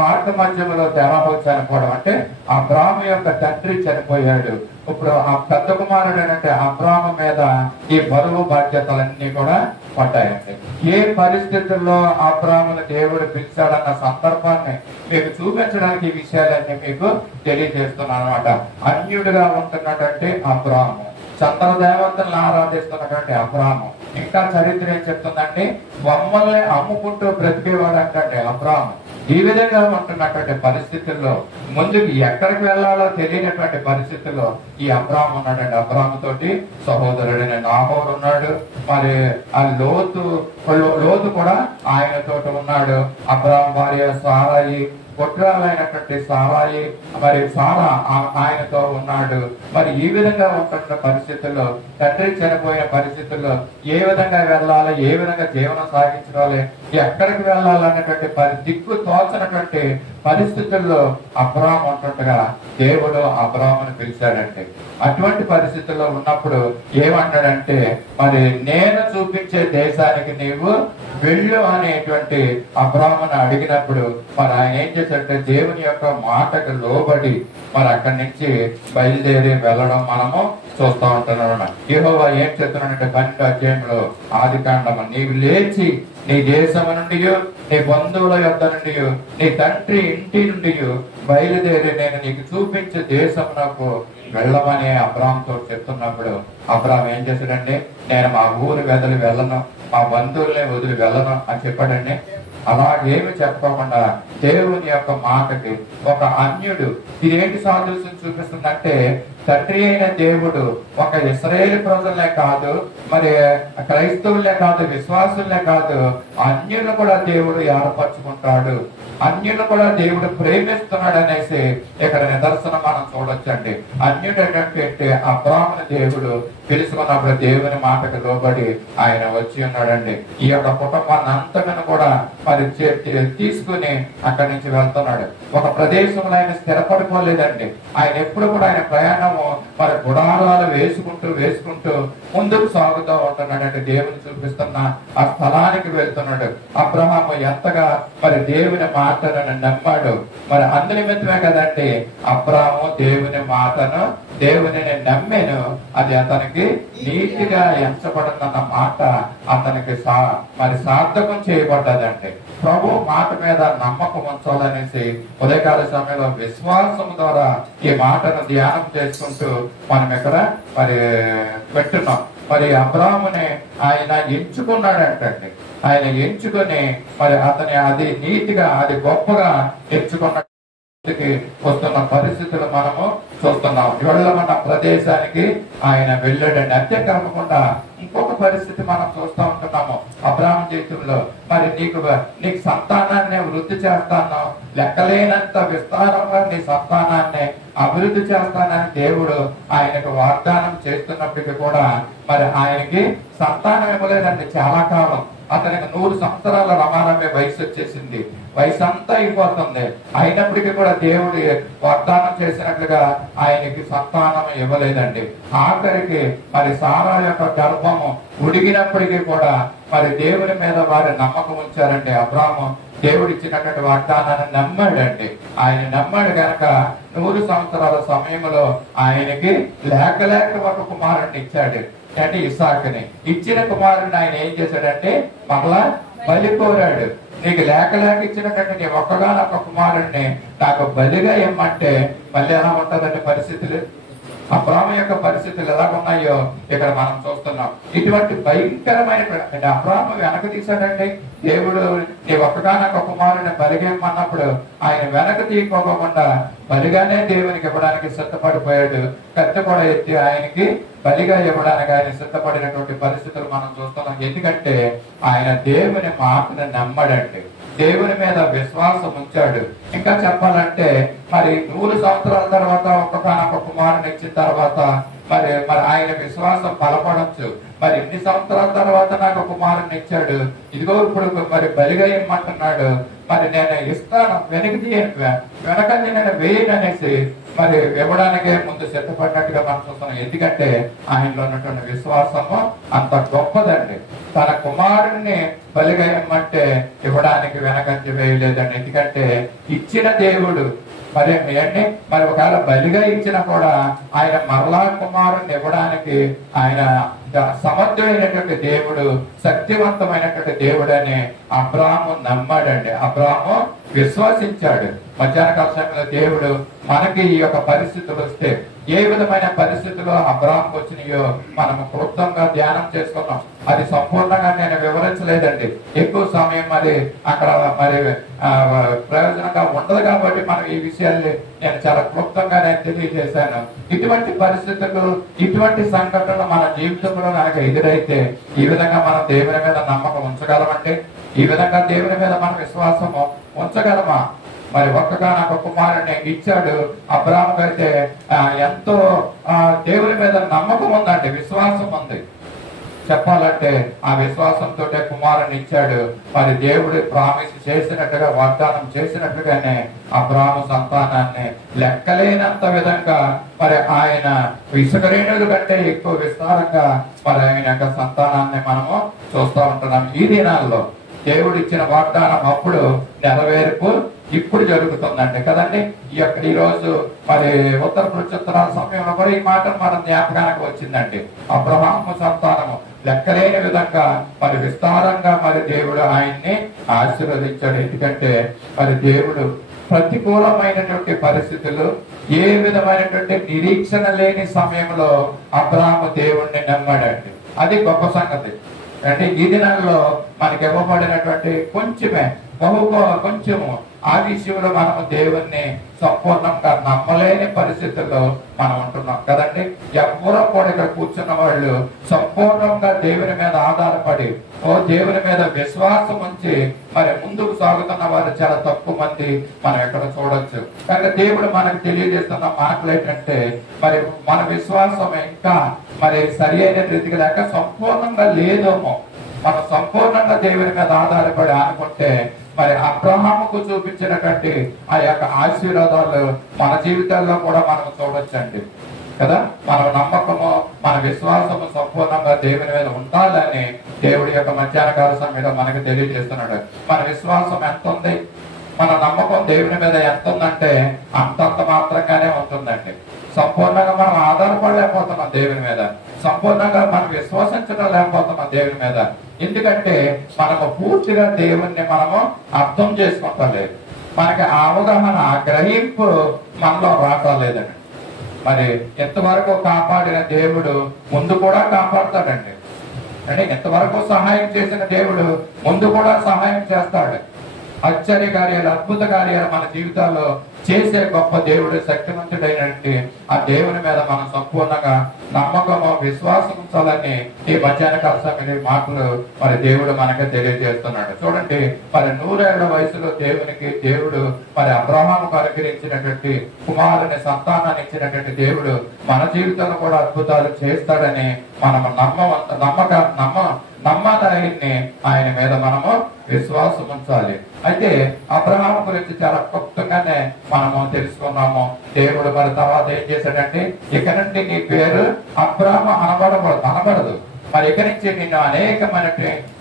మార్గ మధ్యలో తెరహు చనిపోవడం అంటే అబ్రాహాము యొక్క తండ్రి చనిపోయాడు. ఇప్పుడు ఆ పెద్ద కుమారుడు అంటే అబ్రాహాము మీద ఈ బరువు బాధ్యతలన్నీ కూడా పడ్డాయండి. ఏ పరిస్థితుల్లో అబ్రాహామును దేవుడు పిలిచాడన్న సందర్భాన్ని మీకు చూపించడానికి ఈ విషయాలన్నీ మీకు తెలియజేస్తున్నాను అనమాట. అన్యుడిగా ఉంటున్నటువంటి అబ్రాహాము, చంద్రదేవతలను ఆరాధిస్తున్నటువంటి అబ్రాహాము, ఇంకా చరిత్ర ఏం చెప్తుందంటే బొమ్మల్ని అమ్ముకుంటూ బ్రతికేవాడు అంటే అబ్రాహాము. ఈ విధంగా ఉంటున్నటువంటి పరిస్థితుల్లో ముందుకు ఎక్కడికి వెళ్లాలో తెలియనటువంటి పరిస్థితుల్లో ఈ అబ్రాహాము ఉన్నాడండి. అబ్రాహాము తోటి సహోదరుడైన నాహోరు ఉన్నాడు. మరి ఆ లోతు కూడా ఆయనతోటి ఉన్నాడు. అబ్రాహాము భార్య సారాయి, గొడ్రాలైనటువంటి సారాయి, మరి సారా ఆయనతో ఉన్నాడు. మరి ఈ విధంగా ఉంటున్న పరిస్థితుల్లో, తండ్రి చనిపోయిన పరిస్థితుల్లో ఏ విధంగా వెళ్ళాలి, ఏ విధంగా జీవనం సాగించాలి, ఎక్కడికి వెళ్ళాలనేటువంటి దిక్కు తోచనటువంటి పరిస్థితుల్లో అబ్రాహాము ఉంటుండగా దేవుడు అబ్రాహామును పిలిచాడంటే, అటువంటి పరిస్థితుల్లో ఉన్నప్పుడు ఏమంటాడంటే మరి నేను చూపించే దేశానికి నీవు వెళ్ళు అనేటువంటి అబ్రాహామును అడిగినప్పుడు మరి ఆయన ఏం చేశాడంటే దేవుని యొక్క మాటకు లోబడి మరి అక్కడి నుంచి బయలుదేరి వెళ్ళడం మనము చూస్తూ ఉంటున్నాం. యెహోవా ఏం చెప్తున్నాడంటే 12వ అధ్యాయంలో ఆదికాండము, నీవు లేచి నీ దేశము నుండి, నీ బంధువుల యొద్ద నుండి, నీ తండ్రి ఇంటి నుండి బయలుదేరి నేను నీకు చూపించే దేశమునకు వెళ్ళమని అబ్రాహాముతో చెప్తున్నప్పుడు అబ్రాహాము ఏం చేశాడండి? నేను మా ఊరు వదిలి వెళ్ళను, మా బంధువుల్ని వదిలి వెళ్ళను అని చెప్పాడండి. అలాగేమి చెప్పకుండా దేవుని యొక్క మాటకి ఒక అన్యుడు, ఇదేంటి సాదృశ్యం చూపిస్తుందంటే తండ్రి అయిన దేవుడు ఒక ఇశ్రాయేలు ప్రజలనే కాదు, మరి క్రైస్తవులే కాదు, విశ్వాసులనే కాదు, అన్యులను కూడా దేవుడు ఏర్పరచుకుంటాడు, అన్యులను కూడా దేవుడు ప్రేమిస్తున్నాడు అనేసి ఇక్కడ నిదర్శనం మనం చూడొచ్చండి. అన్యుడైనటువంటి అబ్రాహామును దేవుడు పిలుచుకున్నప్పుడు దేవుని మాటకు లోబడి ఆయన వచ్చి ఉన్నాడండి. ఈ యొక్క కుటుంబాన్ని అంతటను కూడా మరి తీసుకుని అక్కడి నుంచి వెళ్తున్నాడు. ఒక ప్రదేశంలో ఆయన స్థిరపడిపోలేదండి. ఆయన ఎప్పుడు కూడా ఆయన ప్రయాణము మరి గుడారాలు వేసుకుంటూ ముందుకు సాగుతూ ఉంటున్నాడంటే దేవుని చూపిస్తున్న ఆ స్థలానికి వెళ్తున్నాడు. అబ్రహాము ఎంతగా మరి దేవుని మాటను నమ్మాడు. మరి అందునిమిత్తమే కదండి అబ్రహాము దేవునిని నమ్మాను, అది అతనికి నీతిగా ఎంచబడిందన్న మాట అతనికి మరి సార్థకం చేయబడ్డదండి. ప్రభు మాట మీద నమ్మకం ఉంచాలనేసి ఉదయకాల సమయంలో విశ్వాసం ద్వారా ఈ మాటను ధ్యానం చేసుకుంటూ మనం ఇక్కడ మరి పెట్టున్నాం. మరి అబ్రాహాముని ఆయన ఎంచుకున్నాడంటండి. ఆయన ఎంచుకొని మరి అతని అది నీతిగా, అది గొప్పగా ఎంచుకున్న వస్తున్న పరిస్థితులు మనము చూస్తున్నాం. వెళ్ళమన్న ప్రదేశానికి ఆయన వెళ్ళాడండి. అంతేకాకుండా ఇంకొక పరిస్థితి మనం చూస్తూ ఉంటున్నాము అబ్రాహాము జీవితంలో. మరి నీకు సంతానాన్ని వృద్ధి చేస్తాను, లెక్కలేనంత విస్తారంగా నీ సంతానాన్ని అభివృద్ధి చేస్తానని దేవుడు ఆయనకు వాగ్దానం చేస్తున్నప్పటికీ కూడా మరి ఆయనకి సంతానం ఇవ్వలేదండి. చాలా కాలం అతనికి 100 సంవత్సరాల రమారమే వయసు వచ్చేసింది, వయసు అంతా అయిపోతుంది. అయినప్పటికీ కూడా దేవుడు వాగ్దానం చేసినట్లుగా ఆయనకి సంతానం ఇవ్వలేదండి. ఆఖరికి మరి సారా యొక్క గర్భము ఉడిగినప్పటికీ కూడా మరి దేవుని మీద వారి నమ్మకం ఉంచారండి. అబ్రాహాము దేవుడు ఇచ్చినటువంటి వాగ్దానాన్ని నమ్మాడండి. ఆయన నమ్మాడు కనుక 100 సంవత్సరాల సమయంలో ఆయనకి లేక ఒక కుమారుడిని ఇచ్చాడు. అంటే ఇస్సాకుని ఇచ్చిన కుమారుడిని ఆయన ఏం చేశాడంటే మరలా బలి కోరాడు. నీకు లేక ఇచ్చినటువంటి నీ ఒక్కగానొక్క కుమారుడిని నాకు బలిగా ఇమ్మంటే మళ్ళీ ఎలా ఉంటదండి పరిస్థితులు? అబ్రాహాము యొక్క పరిస్థితులు ఎలా ఉన్నాయో ఇక్కడ మనం చూస్తున్నాం. ఇటువంటి భయంకరమైన అబ్రాహాము వెనక తీశాడండి. దేవుడు నీ ఒక్కగానొక్క కుమారుని బలిగేమన్నప్పుడు ఆయన వెనక తీసుకోకుండా బలిగానే దేవునికి ఇవ్వడానికి సిద్ధపడిపోయాడు. కత్తి కూడా ఎత్తి ఆయనకి బలిగా ఇవ్వడానికి ఆయన సిద్ధపడినటువంటి పరిస్థితులు మనం చూస్తున్నాం. ఎందుకంటే ఆయన దేవుని మాటను నమ్మడండి, దేవుని మీద విశ్వాసం ఉంచాడు. ఇంకా చెప్పాలంటే మరి 100 సంవత్సరాల తర్వాత ఒక్కగానొక్క కుమారుని ఇచ్చిన తర్వాత మరి మరి ఆయన విశ్వాసం బలపడచ్చు. మరి ఇన్ని సంవత్సరాల తర్వాత నాకు కుమారుని ఇచ్చాడు, ఇదిగో ఇప్పుడు మరి బలిగా ఇమ్మంటున్నాడు, మరి నేను ఇస్తాను, వెనకంది నేను వేయను అనేసి మరి ఇవ్వడానికే ముందు సిద్ధపడినట్టుగా మనం చూస్తున్నాం. ఎందుకంటే ఆయనలో ఉన్నటువంటి విశ్వాసము అంత గొప్పదండి. తన కుమారుణ్ణి బలిగా ఇమ్మంటే ఇవ్వడానికి వెనకంజ వేయలేదండి. ఎందుకంటే ఇచ్చిన దేవుడు మరి ఏంటి, మరి ఒకవేళ బలిగా ఇచ్చినా కూడా ఆయన మరలా కుమారుని ఇవ్వడానికి ఆయన సమర్థుడైనటువంటి దేవుడు, శక్తివంతమైనటువంటి దేవుడు అని అబ్రాహాము నమ్మాడండి. అబ్రాహాము విశ్వసించాడు. మధ్యాహ్న కాల సమయంలో దేవుడు మనకి ఈ యొక్క పరిస్థితులు వస్తే ఏ విధమైన పరిస్థితుల్లో అబ్రాహాంకు వచ్చినాయో మనము క్లుప్తంగా ధ్యానం చేసుకున్నాం. అది సంపూర్ణంగా నేను వివరించలేదండి, ఎక్కువ సమయం మరి అక్కడ మరి ప్రయోజనంగా ఉండదు కాబట్టి మనం ఈ విషయాల్ని నేను చాలా క్లుప్తంగా నేను తెలియజేశాను. ఇటువంటి పరిస్థితులు, ఇటువంటి సంఘటనలు మన జీవితంలో మనకు ఎదురైతే ఈ విధంగా మనం దేవుని మీద నమ్మకం ఉంచగలమంటే, ఈ విధంగా దేవుని మీద మన విశ్వాసము ఉంచగలమా? మరి ఒక్కగానొక్క కుమారుని ఇచ్చాడు. అబ్రాహాము అయితే ఎంతో దేవుని మీద నమ్మకం ఉందండి, విశ్వాసం ఉంది. చెప్పాలంటే ఆ విశ్వాసంతో కుమారుని ఇచ్చాడు. మరి దేవుడు ప్రామిస్ చేసినట్టుగా, వాగ్దానం చేసినట్టుగానే అబ్రాహాము సంతానాన్ని లెక్కలేనంత విధంగా మరి ఆయన ఇసుకరేణుల కంటే ఎక్కువ విస్తారంగా మరి ఆయన యొక్క సంతానాన్ని మనము చూస్తూ ఉంటున్నాం. ఈ దినాల్లో దేవుడు ఇచ్చిన వాగ్దానం అప్పుడు నెరవేర్పు ఇప్పుడు జరుగుతుందండి కదండి. ఈ రోజు మరి ఉత్తర ప్రత్యుత్తరాల సమయంలో కూడా ఈ మాట మన జ్ఞాపకానికి వచ్చిందండి. అబ్రహాము సంతానము లెక్కలేని విధంగా మరి విస్తారంగా మరి దేవుడు ఆయన్ని ఆశీర్వదించాడు. ఎందుకంటే మరి దేవుడు ప్రతికూలమైనటువంటి పరిస్థితులు, ఏ విధమైనటువంటి నిరీక్షణ లేని సమయంలో అబ్రహాము దేవుణ్ణి నమ్మాడండి. అది గొప్ప సంగతి అంటే ఈ దినాల్లో మనకి ఇవ్వబడినటువంటి కొంచెము ఆ విషయంలో మనము దేవుణ్ణి సంపూర్ణంగా నమ్మలేని పరిస్థితుల్లో మనం ఉంటున్నాం కదండి. ఎవరో కూడా ఇక్కడ కూర్చున్న వాళ్ళు సంపూర్ణంగా దేవుని మీద ఆధారపడి దేవుని మీద విశ్వాసం ఉంచి మరి ముందుకు సాగుతున్న వారు చాలా తక్కువ మంది మనం ఇక్కడ చూడొచ్చు. కానీ దేవుడు మనకు తెలియజేస్తున్న మాటలు ఏంటంటే మరి మన విశ్వాసం ఇంకా మరి సరి అయిన రీతికి లేక సంపూర్ణంగా లేదేమో. మనం సంపూర్ణంగా దేవుని మీద ఆధారపడి అనుకుంటే మరి అబ్రహాముకు చూపించినటువంటి ఆ యొక్క ఆశీర్వాదాలు మన జీవితాల్లో కూడా మనం చూడొచ్చండి కదా. మన నమ్మకము, మన విశ్వాసము సంపూర్ణంగా దేవుని మీద ఉండాలని దేవుడి యొక్క మధ్యాహ్న కాల సమయంలో మనకు తెలియజేస్తున్నాడు. మన విశ్వాసం ఎంత ఉంది, మన నమ్మకం దేవుని మీద ఎంత ఉందంటే అంతంత మాత్రంగానే ఉంటుందండి. సంపూర్ణంగా మనం ఆధారపడలేకపోతున్నాం దేవుని మీద, సంపూర్ణంగా మనం విశ్వసించడం లేకపోతున్నాం దేవుని మీద. ఎందుకంటే మనము పూర్తిగా దేవుణ్ణి మనము అర్థం చేసుకుంటలేదు. మనకి ఆ అవగాహన, ఆ గ్రహింపు మనలో రావట్లేదండి. మరి ఎంతవరకు కాపాడిన దేవుడు ముందు కూడా కాపాడుతాడండి. అంటే ఎంతవరకు సహాయం చేసిన దేవుడు ముందు కూడా సహాయం చేస్తాడు. ఆశ్చర్య కార్యాలు, అద్భుత కార్యాలు మన జీవితాల్లో చేసే గొప్ప దేవుడు, శక్తివంతుడైనటువంటి ఆ దేవుని మీద మనం సంపూర్ణంగా నమ్మకము, విశ్వాసం ఉంచాలని ఈ మధ్యాహ్న కాల సమయంలో మాటలు మరి దేవుడు మనకి తెలియజేస్తున్నాడు. చూడండి, మరి 100 ఏళ్ల వయసులో దేవుడు మరి అబ్రహాముకు అనుగ్రహించినటువంటి కుమారుని సంతానాన్ని ఇచ్చినటువంటి దేవుడు మన జీవితంలో కూడా అద్భుతాలు చేస్తాడని మనము నమ్మకాన్ని ఆయన మీద మనము విశ్వాసం ఉంచాలి. అయితే అబ్రహాము గురించి చాలా క్లుప్తంగానే మనము తెలుసుకున్నాము. దేవుడు మరి తర్వాత ఏం చేశాడంటే, ఇక నుండి నీ పేరు అబ్రహాము అనబడదు, మరి ఇక నుంచి నిన్ను అనేకమైన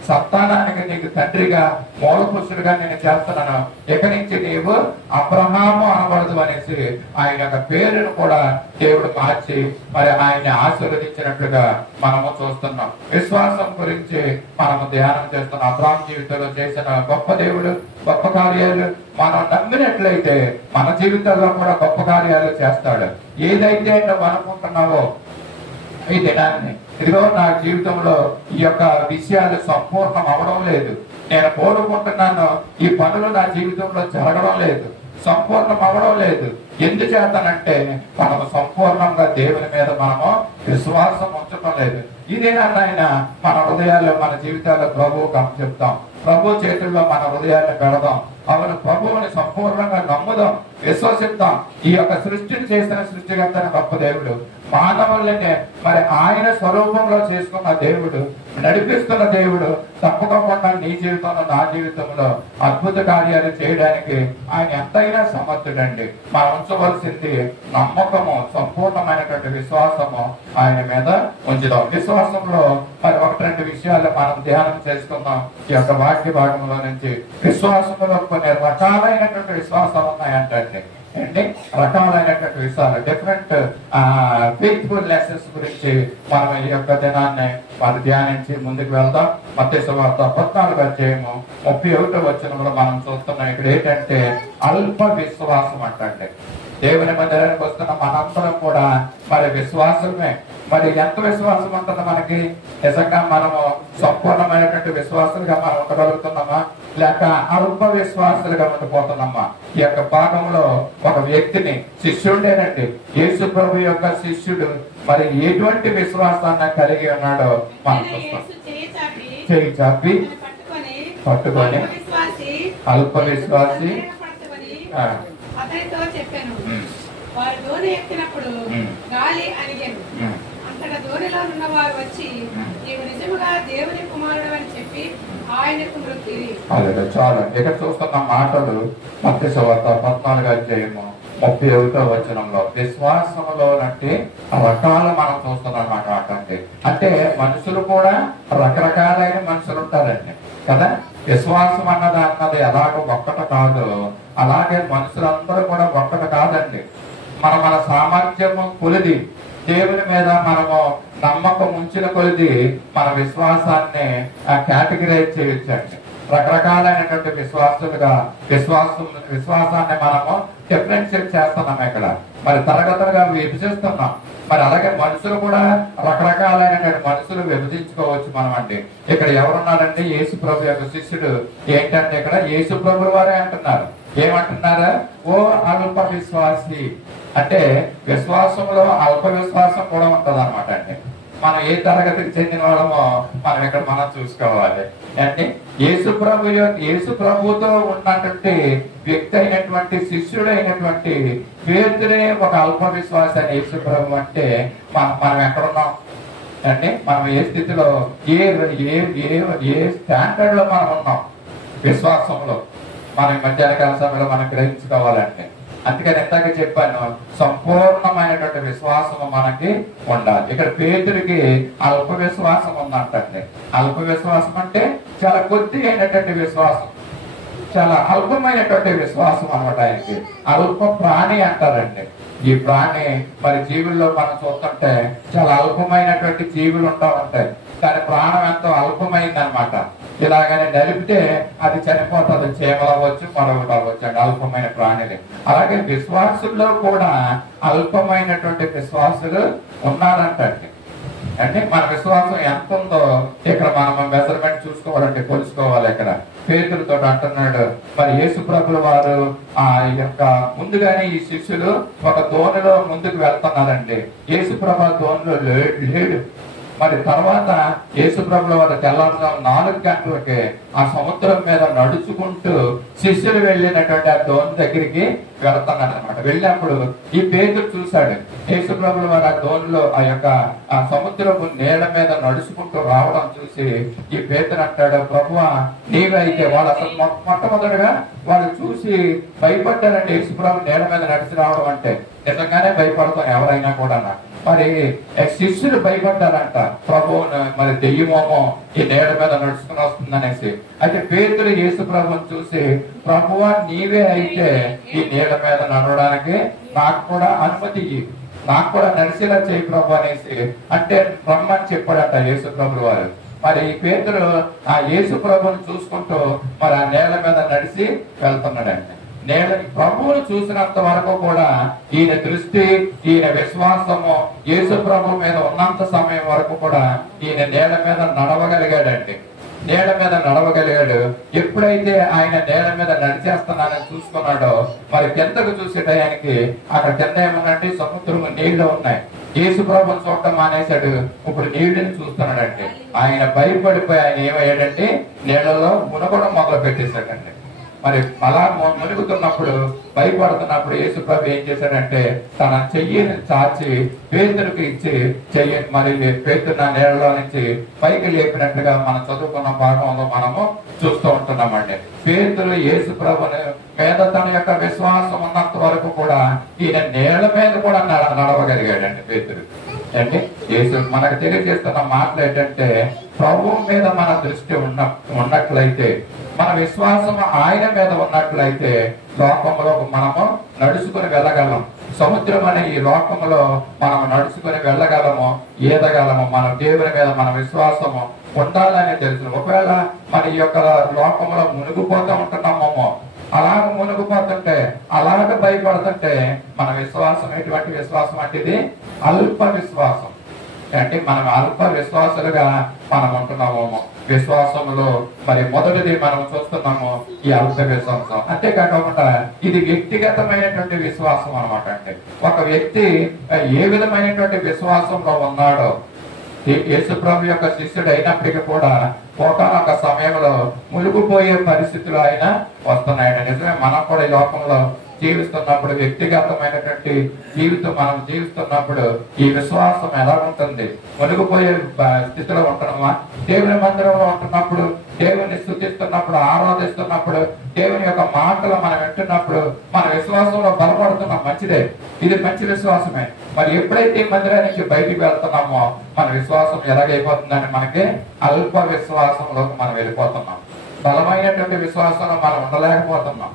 సంతానానికి నీకు తండ్రిగా, మూల పురుషుడిగా నేను చేస్తున్నాను, ఇక నుంచి నీవు అబ్రహాము అనబడదు అనేసి ఆయన యొక్క పేరును కూడా దేవుడు మార్చి మరి ఆయన్ని ఆశీర్వదించినట్లుగా మనము చూస్తున్నాం. విశ్వాసం గురించి మనము ధ్యానం చేస్తున్నాం. అబ్రహాము జీవితంలో చేసిన గొప్ప దేవుడు, గొప్ప కార్యాలు మనం నమ్మినట్లయితే మన జీవితంలో కూడా గొప్ప కార్యాలు చేస్తాడు. ఏదైతే నువ్వు అనుకుంటున్నావో ఈ దినాన్ని, ఇదిగో నా జీవితంలో ఈ యొక్క విషయాలు సంపూర్ణం అవడం లేదు, నేను కోరుకుంటున్నాను ఈ పనులు నా జీవితంలో జరగడం లేదు, సంపూర్ణం అవడం లేదు, ఎందుచేతనంటే మనము సంపూర్ణంగా దేవుని మీద మనము విశ్వాసం ఉంచడం లేదు. ఇదేనైనా మన హృదయాల్లో, మన జీవితాల్లో ప్రభువుకు చెప్తాం, ప్రభు చేతుల్లో మన హృదయాన్ని పెడదాం. అవును, ప్రభువుని సంపూర్ణంగా నమ్ముదాం, విశ్వసిద్దాం. ఈ యొక్క సృష్టిని చేసిన సృష్టికర్త గొప్ప దేవుడు, మానవులనే మరి ఆయన స్వరూపంలో చేసుకున్న దేవుడు, నడిపిస్తున్న దేవుడు తప్పకుండా నీ జీవితంలో నా జీవితంలో అద్భుత కార్యాలు చేయడానికి ఆయన ఎంతైనా సమర్థుడండి. మనం ఉంచవలసింది నమ్మకము, సంపూర్ణమైనటువంటి విశ్వాసము ఆయన మీద ఉంచుదాం. విశ్వాసంలో మరి 1-2 విషయాలు మనం ధ్యానం చేసుకుందాం ఈ యొక్క వాక్య భాగంలో నుంచి. విశ్వాసంలో కొన్ని రకాలైనటువంటి విశ్వాసాలు ఉన్నాయంటే రకాలైనటువంటి విషయాలు, డిఫరెంట్ ఫెయిత్ఫుల్ లెసన్స్ గురించి మనం ఈ యొక్క దినాన్ని మనం ధ్యానించి ముందుకు వెళ్దాం. మత్తయి సువార్త 14:31 మనం చూస్తున్నాం. ఇక్కడ ఏంటంటే అల్ప విశ్వాసం అంటే దేవుని మందిరానికి వస్తున్న మనందరం కూడా మరి విశ్వాసమే. మరి ఎంత విశ్వాసం ఉంటుంది మనకి? నిజంగా మనము సంపూర్ణమైనటువంటి విశ్వాసులుగా మనం ఉండగలుగుతున్నామా, లేక అల్ప విశ్వాసులుగా ఉండిపోతున్నామా? ఈ యొక్క భాగంలో ఒక వ్యక్తిని, శిష్యుడేనండి, యేసు ప్రభు యొక్క శిష్యుడు మరి ఎటువంటి విశ్వాసాన్ని కలిగి ఉన్నాడో మనం చూస్తాం. చేయి చాపి పట్టుకొని అల్ప విశ్వాసి అతనితో చెప్పాను, వారు దోణి ఎక్కినప్పుడు గాలి అణిగాను. అంతటా దోణిలో ఉన్న వారు వచ్చి, నీవు నిజముగా దేవుని కుమారుడు అని చెప్పి ఆయనకు మృక్కిరి. అదే చాలా ఇక్కడ చూస్తున్న మాటలు మత్తయి సువార్త 14:31 విశ్వాసంలో అంటే రకాలు మనం చూస్తున్నాం అన్నమాట. అంటే మనుషులు కూడా రకరకాలైన మనుషులు ఉంటారండి కదా. విశ్వాసం అన్నది ఎలాగో ఒక్కటి కాదు, అలాగే మనుషులందరూ కూడా ఒక్కటి కాదండి. మన సామర్థ్యము కొలిది, దేవుని మీద మనము నమ్మకం ఉంచిన కొలిది మన విశ్వాసాన్ని కేటగిరైజ్ చేయొచ్చండి. రకరకాలైనటువంటి విశ్వాసాన్ని మనము డిఫరెన్షియేట్ చేస్తున్నాం ఇక్కడ, మరి తరగతులుగా విభజిస్తున్నాం. మరి అలాగే మనుషులు కూడా రకరకాలైనటువంటి మనుషులు విభజించుకోవచ్చు మనం అండి. ఇక్కడ ఎవరున్నారంటే యేసు ప్రభు యొక్క శిష్యుడు. ఏంటంటే ఇక్కడ యేసు ప్రభు వారే అంటున్నారు. ఏమంటున్నారా? ఓ అల్ప విశ్వాసి అంటే విశ్వాసంలో అల్ప విశ్వాసం కూడా ఉంటది అనమాట అండి. మనం ఏ తరగతికి చెందిన వాళ్ళమో మనం ఇక్కడ మనం చూసుకోవాలి. అంటే యేసు ప్రభుతో ఉన్నటువంటి వ్యక్తి అయినటువంటి శిష్యుడైనటువంటి పేతురే ఒక అల్ప విశ్వాస అని యేసు ప్రభు అంటే మనం ఎక్కడున్నాం అంటే మనం ఏ స్థితిలో ఏ స్టాండర్డ్ లో మనం ఉన్నాం విశ్వాసంలో మనం మధ్యాహ్నకాల సమయంలో మనం గ్రహించుకోవాలంటే. అందుకని ఎంతగా చెప్పాను, సంపూర్ణమైనటువంటి విశ్వాసం మనకి ఉండాలి. ఇక్కడ పేతురికి అల్ప విశ్వాసం ఉందంటే, అల్ప విశ్వాసం అంటే చాలా కొద్ది అయినటువంటి విశ్వాసం, చాలా అల్పమైనటువంటి విశ్వాసం అనమాట. ఆయనకి అల్ప ప్రాణి అంటారండి. ఈ ప్రాణి మరి జీవుల్లో మనం చూస్తుంటే చాలా అల్పమైనటువంటి జీవులు ఉంటా ఉంటాయి, దాని ప్రాణం ఎంతో అల్పమైంది అనమాట. ఇలాగనే నలిపితే అది చనిపోతుంది, చేమలు అవ్వచ్చు, మరొకటి అవ్వచ్చు అండి అల్పమైన ప్రాణులు. అలాగే విశ్వాసుల్లో కూడా అల్పమైనటువంటి విశ్వాసులు ఉన్నారంటండి. అంటే మన విశ్వాసం ఎంత ఉందో ఇక్కడ మనం మెజర్మెంట్ చూసుకోవాలంటే కొలుసుకోవాలి. ఇక్కడ పేతులతో అంటున్నాడు, మరి యేసు ప్రభుల వారు ఆ యొక్క ముందుగానే ఈ శిష్యులు ఒక దోణిలో ముందుకు వెళ్తున్నారండి. యేసు ప్రభు దోణిలో లేడు. మరి తర్వాత యేసు ప్రభుల వారు తెల్లవారుజాము 4 గంటలకి ఆ సముద్రం మీద నడుచుకుంటూ శిష్యులు వెళ్ళినటువంటి ఆ దోణి దగ్గరికి వెళ్తున్నాడు అనమాట. వెళ్ళినప్పుడు ఈ పేతురు చూశాడు యేసు ప్రభుల వారు ఆ దోణిలో ఆ సముద్రపు నీళ్ళ మీద నడుచుకుంటూ రావడం చూసి ఈ పేతురు అంటాడు, ప్రభువా నీవే అయితే. వాళ్ళు అసలు మొట్టమొదటిగా వాళ్ళు చూసి భయపడ్డారంటే యేసు ప్రభు నీళ్ళ మీద నడిచి రావడం అంటే నిజంగానే భయపడతాం ఎవరైనా కూడా. మరి శిష్యులు భయపడ్డారంట, ప్రభువును మరి దెయ్యమోమో ఈ నీడ మీద నడుచుకుని వస్తుందనేసి. అయితే పేతురు యేసు ప్రభువుని చూసి, ప్రభువా నీవే అయితే ఈ నీడ మీద నడవడానికి నాకు కూడా అనుమతి, నాకు కూడా నడిచేలా చేయి ప్రభు అనేసి అంటే రమ్మని చెప్పాడట యేసు ప్రభు వారు. మరి ఈ పేతురు ఆ యేసు ప్రభువుని చూసుకుంటూ మరి ఆ నేల మీద నడిచి వెళ్తున్నాడంటే, ప్రభువును చూసినంత వరకు కూడా ఈయన దృష్టి, ఈయన విశ్వాసము యేసు ప్రభు మీద ఉన్నంత సమయం వరకు కూడా ఈయన నేల మీద నడవగలిగాడండి. నేల మీద నడవగలిగాడు. ఎప్పుడైతే ఆయన నేల మీద నడిచేస్తున్నానని చూసుకున్నాడో మరి కిందకు చూసే టయానికి అక్కడ కింద ఏమన్నంటే సముద్రం నీళ్లు ఉన్నాయి. యేసు ప్రభుని చూడటం మానేశాడు, ఇప్పుడు నీళ్ళని చూస్తున్నాడంటే ఆయన భయపడిపోయి ఆయన ఏమయ్యాడంటే నీళ్లలో మునగడం మొదలు పెట్టేశాడండి. మరి అలా మునుగుతున్నప్పుడు భయపడుతున్నప్పుడు యేసు ప్రభు ఏం చేశాడంటే తన చెయ్యిని చాచి పేతురుకి ఇచ్చి చెయ్యి మరి పేతురు నీళ్ళలో నుంచి పైకి లేపినట్టుగా మనం చదువుకున్న భాగంలో మనము చూస్తూ ఉంటున్నామండి. పేతురు యేసు ప్రభుని మీద తన యొక్క విశ్వాసం ఉన్నంత వరకు కూడా ఈయన నీళ్ల మీద కూడా నడవగలిగాడండి పేతురు. అంటే యేసు మనకు తెలియజేస్తున్న మాటలు ఏంటంటే ప్రభువు మీద మన దృష్టి ఉన్నట్లయితే, మన విశ్వాసం ఆయన మీద ఉన్నట్లయితే లోకంలో మనము నడుచుకుని వెళ్ళగలం. సముద్రం అనే ఈ లోకంలో మనం నడుచుకుని వెళ్ళగలము, ఈదగలము. మన దేవుని మీద మన విశ్వాసము ఉండాలని తెలుసు. ఒకవేళ మన ఈ యొక్క లోకంలో మునిగిపోతూ ఉంటున్నామేమో, అలాగ మునిగిపోతుంటే అలాగ భయపడుతుంటే మన విశ్వాసం ఎటువంటి విశ్వాసం అంటే ఇది అల్ప విశ్వాసం. అంటే మనం అల్ప విశ్వాసులుగా మనం ఉంటున్నామేమో. విశ్వాసంలో మరి మొదటిది మనం చూస్తున్నాము ఈ అల్ప విశ్వాసం. అంతేకాకుండా ఇది వ్యక్తిగతమైనటువంటి విశ్వాసం అనమాట. అంటే ఒక వ్యక్తి ఏ విధమైనటువంటి విశ్వాసంలో ఉన్నాడో, యేసు ప్రభు యొక్క శిష్యుడు అయినప్పటికీ కూడా ఒకనొక సమయంలో మునిగిపోయే పరిస్థితులు ఆయన వస్తున్నాయని. నిజమే, మనం కూడా ఈ లోకంలో జీవిస్తున్నప్పుడు, వ్యక్తిగతమైనటువంటి జీవితం మనం జీవిస్తున్నప్పుడు ఈ విశ్వాసం ఎలా ఉంటుంది? మునిగిపోయే స్థితిలో ఉంటున్నామా? దేవుని మందిరంలో ఉంటున్నప్పుడు, దేవుని స్తుతిస్తున్నప్పుడు, ఆరాధిస్తున్నప్పుడు, దేవుని యొక్క మాటలు మనం వింటున్నప్పుడు మన విశ్వాసంలో బలపడుతున్నాం. మంచిదే, ఇది మంచి విశ్వాసమే. మరి ఎప్పుడైతే ఈ మందిరానికి బయటికి వెళ్తున్నామో మన విశ్వాసం ఎలాగైపోతుందని మనకి అల్ప విశ్వాసంలోకి మనం వెళ్ళిపోతున్నాం. బలమైనటువంటి విశ్వాసంలో మనం ఉండలేకపోతున్నాం.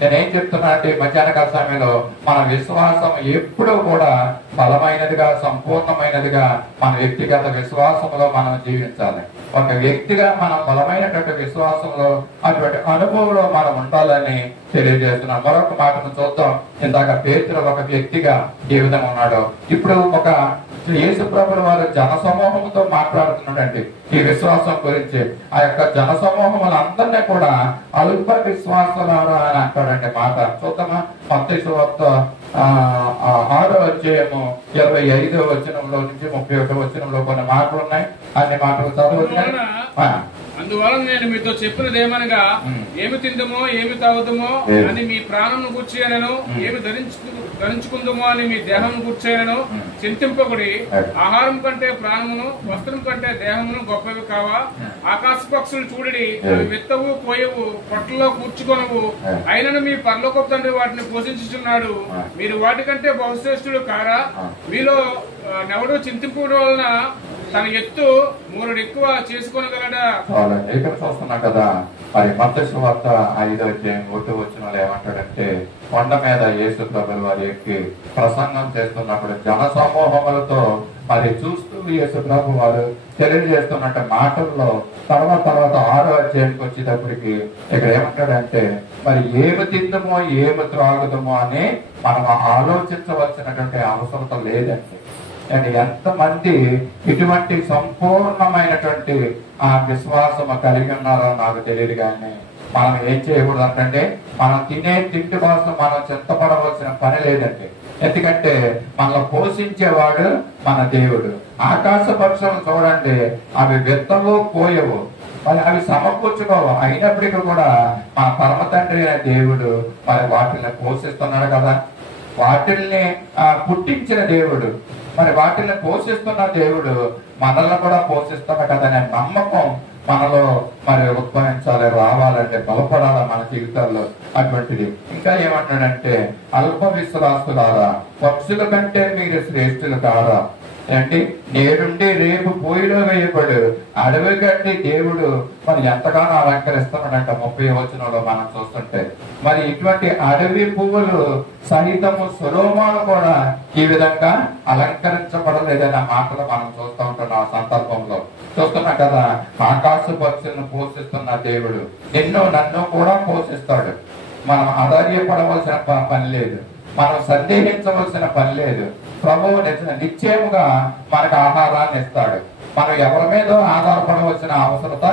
నేనేం చెప్తున్నా అంటే మధ్యాహ్నకాల సమయంలో మన విశ్వాసం ఎప్పుడూ కూడా బలమైనదిగా, సంపూర్ణమైనదిగా మన వ్యక్తిగత విశ్వాసంలో మనం జీవించాలి. ఒక వ్యక్తిగా మనం బలమైనటువంటి విశ్వాసంలో అటువంటి అనుభవంలో మనం ఉండాలని తెలియజేస్తున్నాం. మరొక మాటను చూద్దాం. ఇందాక పేతురు ఒక వ్యక్తిగా ఏ విధంగా ఉన్నాడో, ఇప్పుడు ఒక యేసు ప్రభువు వారు జన సమూహంతో మాట్లాడుతున్నాడండి ఈ విశ్వాసం గురించి. ఆ యొక్క జన సమూహములందరినీ కూడా అల్ప విశ్వాసాలు అని అంటాడండి. మాట చూద్దామా? మత్తయి సువార్త 6వ అధ్యాయము 25వ వచనంలో నుంచి 31వ వచనంలో కొన్ని మాటలు ఉన్నాయి. అన్ని మాటలు చదువుతున్నాయి. అందువలన నేను మీతో చెప్పినది ఏమనగా, ఏమి తిందమో ఏమి తాగుదమో అని మీ ప్రాణం కూర్చేయనను, ఏమి ధరించుకుందమో అని మీ దేహం కూర్చేయనను చింతింపకుడి. ఆహారం కంటే ప్రాణమును, వస్త్రం కంటే దేహమును గొప్పవి కావా? ఆకాశ పక్షులు చూడడి, అవి విత్తవు, కోయవు, పొట్టలో కూర్చుకొనవు, అయినను మీ పరలోకపు తండ్రి వాటిని పోషించుచున్నాడు. మీరు వాటికంటే బహుశ్రేష్ఠుడు కారా? మీలో నెవడు చింతింపుడు వలన తన ఎత్తు 3 ఎక్కువ చేసుకోగలడా? ఇక్కడ చూస్తున్నాం కదా. మరి మత్తయి సువార్త 5వ అధ్యాయం 1వ వచనంలో ఏమంటాడంటే, కొండ మీద యేసు ప్రభువు వారి ఎక్కి ప్రసంగం చేస్తున్నప్పుడు జన సమూహములతో మరి చూస్తూ యేసు ప్రభు వారు తెలియజేస్తున్నట్టు మాటల్లో తర్వాత 6వ అధ్యాయానికి వచ్చేటప్పటికి ఇక్కడ ఏమంటాడంటే, మరి ఏమి తిందమో ఏమి త్రాగుదమో అని మనం ఆలోచించవలసినటువంటి అవసరం లేదండి. అండ్ ఎంతమంది ఇటువంటి సంపూర్ణమైనటువంటి ఆ విశ్వాసం కలిగి ఉన్నారో నాకు తెలియదు. కానీ మనం ఏం చేయకూడదు అంటే, మనం తినే తిండి కోసం మనం చింతపడవలసిన పని లేదండి. ఎందుకంటే మనల్ని పోషించేవాడు మన దేవుడు. ఆకాశ పక్షులను చూడండి, అవి విత్తవు, కోయవు, మరి అవి సమకూర్చుకోవు. అయినప్పటికీ కూడా మన పరమ తండ్రి అయిన దేవుడు మరి వాటిని పోషిస్తున్నాడు కదా. వాటిల్ని పుట్టించిన దేవుడు, మరి వాటిని పోషిస్తున్న దేవుడు మనల్ని కూడా పోషిస్తున్నా కదా అనే నమ్మకం మనలో మరి ఉద్భవించాలి, రావాలంటే బలపడాలి మన జీవితాల్లో. అటువంటిది ఇంకా ఏమంటాడంటే, అల్ప విశ్వాసులారా, పక్షుల కంటే మీరు శ్రేష్ఠులు కారా? ఏంటి, నేడుండి రేపు పోయిలో వేయబడు అడవి గడ్డి దేవుడు మరి ఎంతగానో అలంకరిస్తున్నాడంట 30వ వచనంలో మనం చూస్తుంటే. మరి ఇటువంటి అడవి పువ్వులు సహితము సొలొమోను కూడా ఈ విధంగా అలంకరించబడలేదన్న మాటలు మనం చూస్తూ ఉంటున్నాం. ఆ సందర్భంలో చూస్తున్నాం కదా. ఆకాశ పక్షులను పోషిస్తున్న దేవుడు నిన్ను నన్ను కూడా పోషిస్తాడు. మనం ఆధార్యపడవలసిన పని లేదు, మనం సందేహించవలసిన పని లేదు. ప్రభువు నిశ్చయముగా మనకు ఆహారాన్ని ఇస్తాడు. మనం ఎవరి మీద ఆధారపడవలసిన అవసరత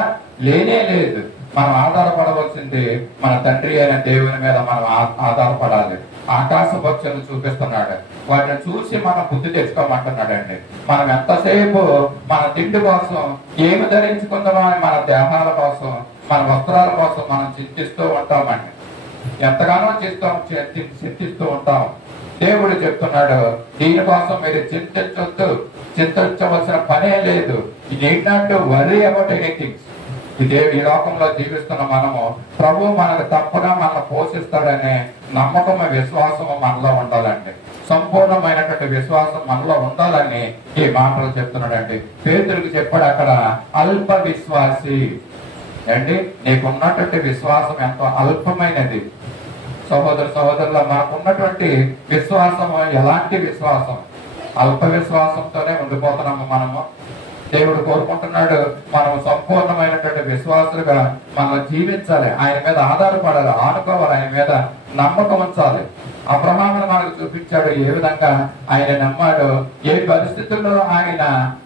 లేనే లేదు. మనం ఆధారపడవలసింది మన తండ్రి అయిన దేవుని మీద మనం ఆధారపడాలి. ఆకాశ పక్షులను చూపిస్తున్నాడు, వాటిని చూసి మనం బుద్ధి తెచ్చుకోమంటున్నాడండి. మనం ఎంతసేపు మన తిండి కోసం ఏమి ధరించుకుందామో అని మన దేహాల కోసం మన వస్త్రాల కోసం మనం చింతిస్తూ ఉంటామండి, ఎంతగానో చింతిస్తూ ఉంటాం. దేవుడు చెప్తున్నాడు, దీనికోసం మీరు చింతించవలసిన పనే లేదు. You need not to worry about anything. ఈ లోకంలో జీవిస్తున్న మనము ప్రభు మనకు తప్పగా మనల్ని పోషిస్తాడనే నమ్మకము, విశ్వాసము మనలో ఉండాలండి. సంపూర్ణమైనటువంటి విశ్వాసం మనలో ఉండాలని ఈ మాటలు చెప్తున్నాడండి. పేతురుకు చెప్పాడు అక్కడ, అల్ప విశ్వాసి అండి, నీకున్నటువంటి విశ్వాసం ఎంతో అల్పమైనది. సహోదరుల, మనకున్నటువంటి విశ్వాసము ఎలాంటి విశ్వాసం? అల్ప విశ్వాసంతోనే ఉండిపోతున్నాము మనము. దేవుడు కోరుకుంటున్నాడు మనం సంపూర్ణమైనటువంటి విశ్వాసులుగా మనం జీవించాలి, ఆయన మీద ఆధారపడాలి, ఆనుకోవాలి, ఆయన మీద నమ్మకం ఉంచాలి. అబ్రహామును మనకు చూపించాడు ఏ విధంగా ఆయన నమ్మాడు, ఏ పరిస్థితుల్లో ఆయన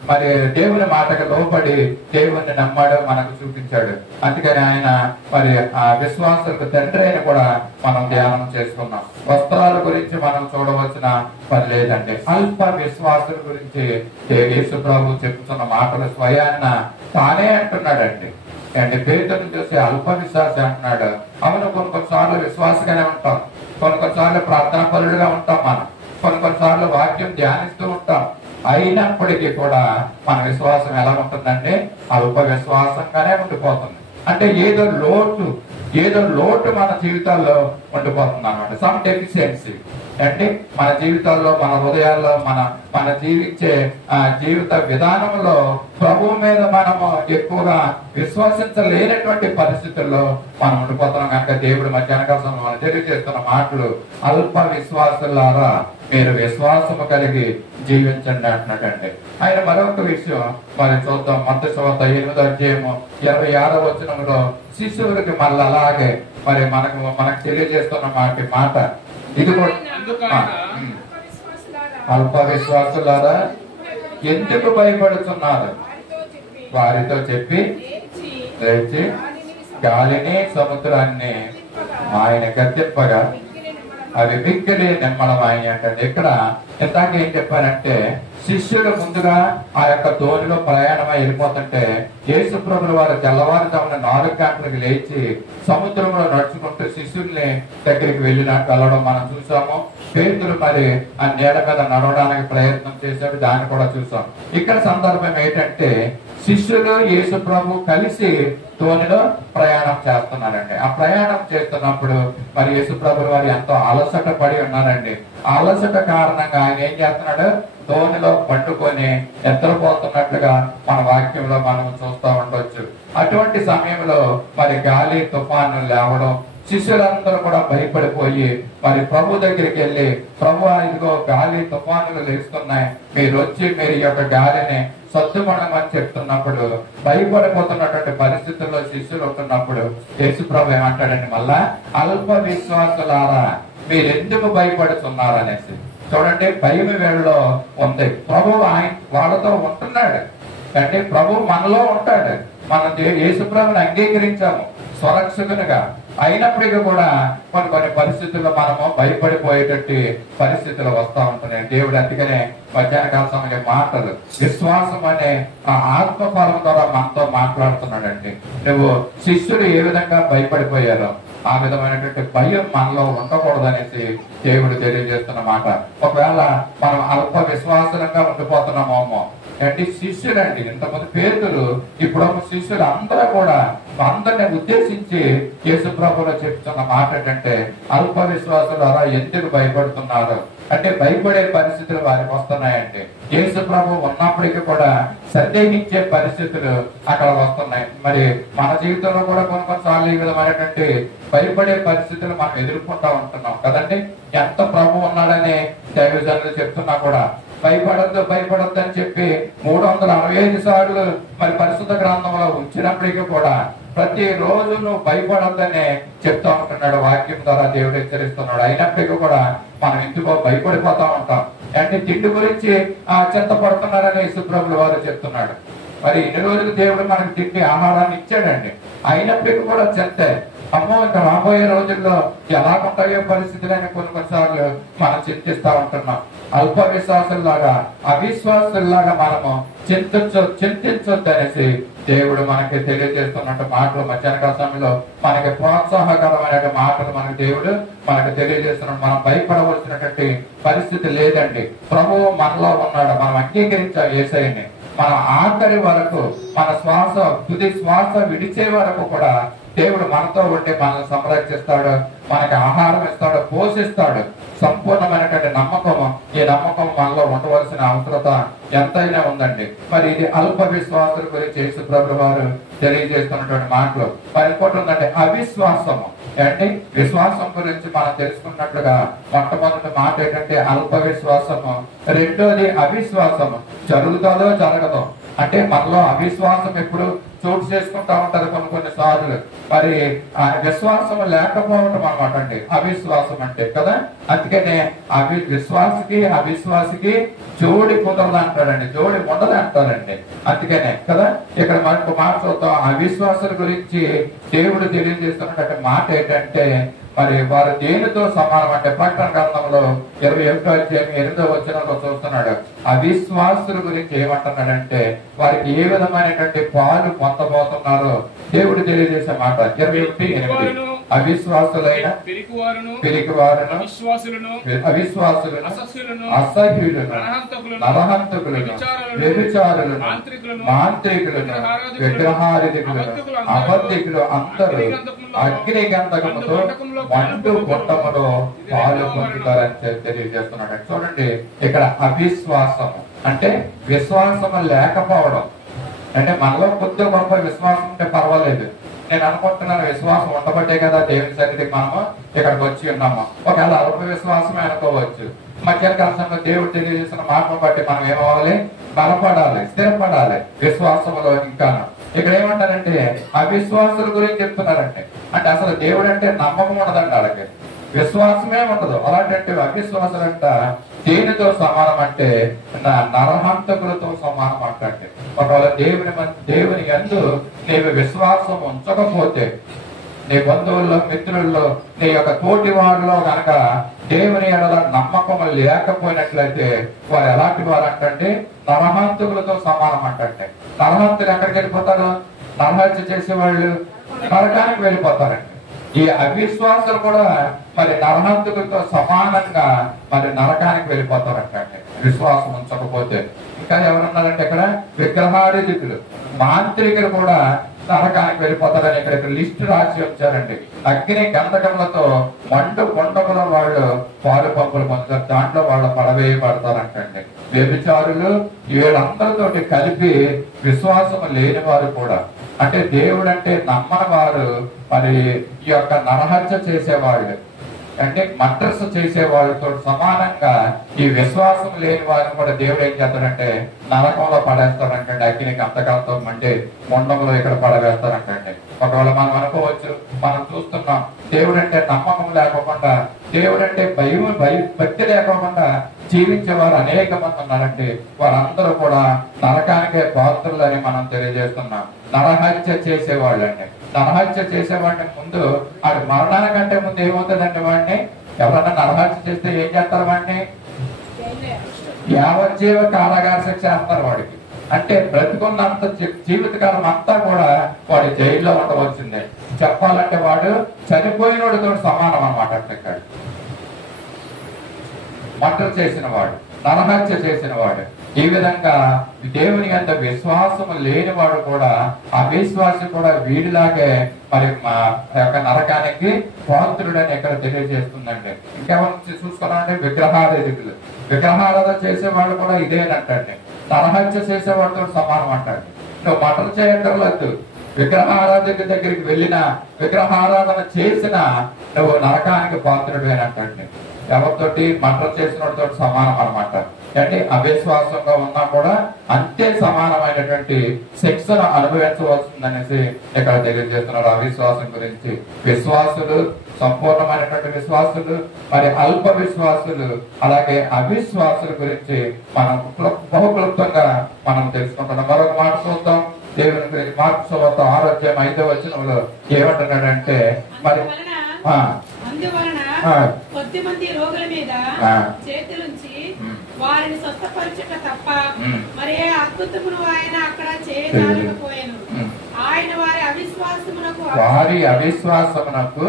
మరి దేవుని మాటకు లోబడి దేవుణ్ణి నమ్మాడో మనకు చూపించాడు. అందుకని ఆయన మరి ఆ విశ్వాసులకు తండ్రి అని కూడా మనం ధ్యానం చేసుకున్నాం. వస్త్రాల గురించి మనం చూడవలసిన పని లేదండి. అల్ప విశ్వాసుల గురించి యేసు ప్రభు చెప్తున్న మాటలు స్వయాన్న తానే అంటున్నాడండి. అండ్ పేతురుని చూసి అల్ప విశ్వాసి అంటున్నాడు. అవును, కొన్నిసార్లు విశ్వాసగానే ఉంటాం, కొన్నిసార్లు ప్రార్థనా పరులుగా ఉంటాం, మనం కొన్నిసార్లు వాక్యం ధ్యానిస్తూ ఉంటాం. అయినప్పటికీ కూడా మన విశ్వాసం ఎలా ఉంటుందంటే అల్ప విశ్వాసంగానే ఉండిపోతుంది. అంటే ఏదో లోటు మన జీవితాల్లో ఉండిపోతుంది అన్నమాట. సమ్ డెఫిషియన్సీ అంటే మన జీవితాల్లో, మన హృదయాల్లో, మన జీవించే జీవిత విధానంలో ప్రభు మీద మనము ఎక్కువగా విశ్వసించలేనటువంటి పరిస్థితుల్లో మనం ఉండిపోతున్నాం. కనుక దేవుడు మధ్యాహ్న సమయంలో తెలియజేస్తున్న మాటలు, అల్ప విశ్వాసులారా మీరు విశ్వాసము కలిగి జీవించండి అంటున్నాడండి. ఆయన మరొక విషయం మరి చూద్దాం. మత్తయి సువార్త 8వ అధ్యాయము 26వ వచనంలో శిశువులకి మళ్ళీ అలాగే మరి మనకు తెలియజేస్తున్న మాట ఇది కూడా, అల్ప విశ్వాసులారా ఎందుకు భయపడుతున్నారు? వారితో చెప్పి లేచి గాలిని సముద్రాన్ని ఆయన గద్దెప్పగా అవి మిక్కిలి నిమ్మలమాయి అంటే ఇక్కడ ఇందాక ఏం చెప్పారంటే శిష్యులు ముందుగా ఆ యొక్క తోలిలో ప్రయాణమై వెళ్ళిపోతుంటే యేసు ప్రభువుల వారు తెల్లవారుజామున 4 గంటలకు లేచి సముద్రంలో నడుచుకుంటూ శిష్యుల్ని దగ్గరికి వెళ్ళడం మనం చూసాము. పేతురు మరి ఆ నీడ మీద నడవడానికి ప్రయత్నం చేశాడు, దాన్ని కూడా చూసాం. ఇక్కడ సందర్భం ఏంటంటే శిష్యులు యేసు ప్రభు కలిసి తోనిలో ప్రయాణం చేస్తున్నారండి. ఆ ప్రయాణం చేస్తున్నప్పుడు మరి యేసు ప్రభువుల వారు ఎంతో అలసట పడి ఉన్నారండి. ఆ అలసట కారణంగా ఆయన ఏం చేస్తున్నాడు, తోనిలో పట్టుకొని ఎత్తపోతున్నట్లుగా మన వాక్యంలో మనం చూస్తూ ఉండొచ్చు. అటువంటి సమయంలో మరి గాలి తుఫాను లేవడం, శిష్యులందరూ కూడా భయపడిపోయి మరి ప్రభు దగ్గరికి వెళ్ళి, ప్రభు ఇదిగో గాలి తుఫానులు లేస్తున్నాయి, మీరు వచ్చి మీరు ఈ యొక్క గాలిని సద్దుమణమని చెప్తున్నప్పుడు భయపడిపోతున్నటువంటి పరిస్థితుల్లో శిష్యులు ఉంటున్నప్పుడు యేసు ప్రభు ఏమంటాడండి, మళ్ళా అల్ప విశ్వాసులారా మీరెందుకు భయపడుతున్నారనేసి. చూడండి, భయం వీళ్ళలో ఉంది. ప్రభు ఆయన వాళ్ళతో ఉంటున్నాడు అంటే ప్రభు మనలో ఉంటాడు. మనం యేసు ప్రభుని అంగీకరించాము స్వరక్షకునిగా, అయినప్పటికీ కూడా కొన్ని పరిస్థితుల్లో మనము భయపడిపోయేటట్టు పరిస్థితులు వస్తూ ఉంటున్నాయి. దేవుడు అందుకనే మధ్యాహ్నకాల సమయం మాటలు విశ్వాసం అనే ఆ ఆత్మఫలం ద్వారా మనతో మాట్లాడుతున్నాడండి. నువ్వు శిష్యులు ఏ విధంగా భయపడిపోయారో ఆ విధమైనటువంటి భయం మనలో ఉండకూడదనేసి దేవుడు తెలియజేస్తున్న మాట. ఒకవేళ మనం అల్ప విశ్వాసంగా ఉండిపోతున్నామేమో అంటే శిష్యులండి, ఇంతమంది పేతులు, ఇప్పుడు శిష్యులు అందరూ కూడా అందరిని ఉద్దేశించి యేసు ప్రభువులో చెప్తున్న మాట ఏంటంటే అల్ప విశ్వాసులు అలా ఎందుకు భయపడుతున్నారు అంటే భయపడే పరిస్థితులు వారికి వస్తున్నాయండి. యేసు ప్రభు ఉన్నప్పటికీ కూడా సందేహించే పరిస్థితులు అక్కడ వస్తున్నాయి. మరి మన జీవితంలో కూడా కొన్నిసార్లు ఈ విధమైనటువంటి భయపడే పరిస్థితులు మనం ఎదుర్కొంటా ఉంటున్నాం కదండి. ఎంత ప్రభు ఉన్నాడని దైవజనులు చెప్తున్నా కూడా భయపడద్దు అని చెప్పి 365 సార్లు మరి పరిశుద్ధ గ్రంథంలో ఉంచినప్పటికీ కూడా ప్రతి రోజు నువ్వు భయపడొద్దని చెప్తా ఉంటున్నాడు, వాక్యం ద్వారా దేవుడు హెచ్చరిస్తున్నాడు. అయినప్పటికీ కూడా మనం ఎందుకో భయపడిపోతా ఉంటాం. అంటే తిండి గురించి చింతపడుతున్నారని యేసు ప్రభువుల వారు చెప్తున్నాడు. మరి ఇన్ని రోజులు దేవుడు మనకు తిండి ఆహారాన్ని ఇచ్చాడండి, అయినప్పటికీ కూడా చింతే. అమ్మో ఇంకా రాబోయే రోజుల్లో ఎలా ఉంటాయో పరిస్థితులని కొన్నిసార్లు మనం చింతిస్తా ఉంటున్నాం. అల్ప విశ్వాసుల్లాగా అవిశ్వాసుల్లాగా మనము చింతించొద్దు అనేసి దేవుడు మనకి తెలియజేస్తున్నట్టు మాటలు మధ్యాహ్న సమయంలో మనకి ప్రోత్సాహకరమైన మాటలు మనకి దేవుడు మనకు తెలియజేస్తున్నాడు. మనం భయపడవలసినటువంటి పరిస్థితి లేదండి. ప్రభువు మనలో ఉన్నాడు. మనం అంగీకరించాం యేసయ్యని. మన ఆఖరి వరకు, మన శ్వాస తుది శ్వాస విడిచే వరకు కూడా దేవుడు మనతో ఉండి మనల్ని సంరక్షిస్తాడు, మనకి ఆహారం ఇస్తాడు, పోషిస్తాడు. సంపూర్ణమైనటువంటి నమ్మకం, ఈ నమ్మకం మనలో ఉండవలసిన అవసరత ఎంతైనా ఉందండి. మరి ఇది అల్ప విశ్వాసుల గురించి యేసు ప్రభువు వారు తెలియజేస్తున్నటువంటి మాటలు. మరి ఇంకోటి ఉందండి, అవిశ్వాసము. అంటే విశ్వాసం గురించి మనం తెలుసుకున్నట్లుగా మొట్టమొదటి మాట ఏంటంటే అల్ప విశ్వాసము, రెండోది అవిశ్వాసము. జరుగుతుందో జరగదో అంటే మనలో అవిశ్వాసం ఎప్పుడు చోటు చేసుకుంటా ఉంటది కొన్ని సార్లు. మరి ఆ విశ్వాసం లేకపోవటం అనమాట అండి అవిశ్వాసం అంటే కదా. అందుకనే విశ్వాసకి అవిశ్వాసకి జోడి కుదరదు అంటాడండి, జోడి ఉండదు అంటారండి. అందుకనే కదా ఇక్కడ మనకు మాట చూద్దాం. అవిశ్వాసుల గురించి దేవుడు తెలియజేస్తున్నటువంటి మాట ఏంటంటే, మరి వారు దేనితో సమానం అంటే ప్రకటన గ్రంథంలో 21వ అధ్యాయం 8వ వచనంలో చూస్తున్నాడు. అవిశ్వాసుల గురించి ఏమంటున్నాడంటే వారికి ఏ విధమైనటువంటి పాలు పొందబోతున్నారో దేవుడు తెలియజేసే మాట. 21:8 అవిశ్వాసులైన పిరికివారును అవిశ్వాసులను అసహ్యులను నరహంతకులను వ్యభిచారులను మాంత్రికులను విగ్రహారాధికులను అబద్ధికులు అందరూ అగ్ని గంధకముతో మండు గొట్టములో పాలు పొందుతారని తెలియజేస్తున్నాడు. చూడండి ఇక్కడ అవిశ్వాసం అంటే విశ్వాసము లేకపోవడం. అంటే మనలో కొద్ది గొప్ప విశ్వాసం ఉంటే పర్వాలేదు. నేను అనుకుంటున్నాను విశ్వాసం ఉండబట్టే కదా దేవుని సన్నిధికి మనము ఇక్కడికి వచ్చి ఉన్నాము. ఒకవేళ అల్ప విశ్వాసమే అనుకోవచ్చు. మధ్యాహ్న కాలంలో దేవుడు తెలియజేసిన మాటను బట్టి మనం ఏమవ్వాలి? బలపడాలి, స్థిరపడాలి విశ్వాసంలో. ఇంకా ఇక్కడ ఏమంటారంటే అవిశ్వాసుల గురించి చెప్తున్నారంటే, అంటే అసలు దేవుడు అంటే నమ్మకం ఉండదండి వాళ్ళకి, విశ్వాసమే ఉండదు. అలాంటి అవిశ్వాసులంట దేనితో సమానం అంటే నరహంతకులతో సమానం అంటే. ఒకవేళ దేవుని యందు నీవు విశ్వాసం ఉంచకపోతే, నీ బంధువుల్లో మిత్రుల్లో నీ యొక్క తోటి వారిలో కనుక దేవుని ఎడల నమ్మకం లేకపోయినట్లయితే వారు ఎలాంటి వారు అంటే నరహంతకులతో సమానం అంటే. నరహంతులు ఎక్కడికి వెళ్ళిపోతారు? నరహత్య చేసేవాళ్ళు నరకానికి వెళ్ళిపోతారండి. ఈ అవిశ్వాసాలు కూడా మరి నరహంతకులతో సమానంగా మరి నరకానికి వెళ్ళిపోతారంటే విశ్వాసం ఉంచకపోతే. ఇంకా ఎవరున్నారంటే ఇక్కడ విగ్రహారాధికులు, మాంత్రికులు కూడా నరకానికి వెళ్ళిపోతారని ఇక్కడ లిస్టు రాసి వచ్చారండి. అగ్ని గంధకములతో మండు కొండముల వాళ్ళు పాలు పంపులు పొందుతారు, దాంట్లో వాళ్ళు పడవేయబడతారంటండి. వ్యభిచారులు వీళ్ళందరితోటి కలిపి విశ్వాసం లేని వారు కూడా, అంటే దేవుడు అంటే నమ్మని వారు, మరి ఈ యొక్క నరహత్య చేసేవాళ్ళు అంటే మర్డర్స్ చేసే వాళ్ళతో సమానంగా ఈ విశ్వాసం లేని వారిని కూడా దేవుడు ఏం చేస్తాడంటే నరకంలో పడేస్తాడంటే, అగ్ని గంధకాలతో మండే మొండంలో ఇక్కడ పడవేస్తారంటే. ఒకవేళ మనం అనుకోవచ్చు, మనం చూస్తున్నాం దేవుడు అంటే నమ్మకం లేకుండా, దేవుడు అంటే భక్తి లేకుండా జీవించేవారు అనేక మంది ఉన్నారంటే వారందరూ కూడా నరకానికే పాత్రులని మనం తెలియజేస్తున్నాం. నరహత్య చేసేవాళ్ళండి, నరహత్య చేసేవాడిని ముందు అది మరణానికంటే ముందు ఏమవుతుందండి? వాడిని ఎవరన్నా నరహత్య చేస్తే ఏం చేస్తారు? వాడిని యావజ్జీవ కారాగార శిక్ష చేస్తారు వాడికి. అంటే బ్రతికున్నంత జీవితకాలం అంతా కూడా వాడు జైల్లో ఉండవలసిందే. చెప్పాలంటే వాడు చనిపోయినోడితో సమానం అన్నమాట. ఇక్కడ మర్డర్ చేసిన వాడు, నరహత్య చేసిన వాడు, ఈ విధంగా దేవుని యందు విశ్వాసం లేనివాడు కూడా, అవిశ్వాసి కూడా వీడిలాగే మరి మా యొక్క నరకానికి పాత్రుడని ఇక్కడ తెలియజేస్తుందండి. ఇంకెవరి చూసుకోవాలంటే విగ్రహారాధికులు, విగ్రహారాధన చేసేవాడు కూడా ఇదేనంటండి. నరహత్య చేసేవాడితో సమానం అంటాడు. నువ్వు మర్డర్ చేయక్కర్లేదు, విగ్రహారాధక దగ్గరికి వెళ్ళిన, విగ్రహారాధన చేసిన నువ్వు నరకానికి పాత్రుడేనంటండి. ఎవరితోటి మర్డర్ చేసిన వాడితో సమానం అనమాట. అంటే అవిశ్వాసంగా ఉన్నా కూడా అంతే సమానమైనటువంటి శిక్షను అనుభవించవలసిందనేసి ఇక్కడ తెలియజేస్తున్నారు అవిశ్వాసం గురించి. విశ్వాసులు, సంపూర్ణమైనటువంటి విశ్వాసులు, మరి అల్ప విశ్వాసులు, అలాగే అవిశ్వాసుల గురించి మనం బహుక్లుప్తంగా మనం తెలుసుకుంటున్నాం. మరొక మాట చూద్దాం దేవుని గురించి. మార్కు సువార్త 6వ అధ్యాయం 5వ వచనంలో ఏమంటున్నాడంటే, మరి అందువలన కొద్ది మంది రోగుల మీద చేతులుంచి వారిని స్వస్థపరచుట తప్ప మరే అద్భుతమును ఆయన అక్కడ చేయలేకపోయాను. ఆయన వారి అవిశ్వాసమునకు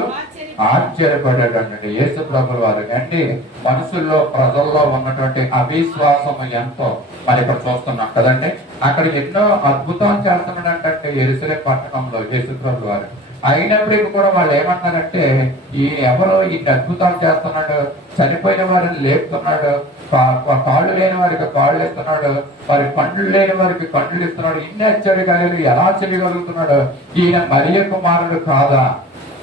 ఆశ్చర్యపడేటటువంటి యేసు ప్రభుల వారు అంటే మనుషుల్లో ప్రజల్లో ఉన్నటువంటి అవిశ్వాసము ఎంతో మరి ఇక్కడ చూస్తున్నాం కదండి. అక్కడ ఎన్నో అద్భుతాలు చేస్తున్నాడంటే యెరూషలేము పట్టణంలో యేసు ప్రభుల వారు. అయినప్పటికీ కూడా వాళ్ళు ఏమన్నారంటే ఈ ఎవరో ఇన్ని అద్భుతాలు చేస్తున్నాడు, చనిపోయిన వారిని లేపుతున్నాడు, కాళ్ళు లేని వారికి కాళ్ళు ఇస్తున్నాడు, వారి పండ్లు లేని వారికి పండ్లు ఇస్తున్నాడు, ఇన్ని ఆశ్చర్యకార్యాలు ఎలా చేయగలుగుతున్నాడు, ఈయన మరియ కుమారుడు కాదా,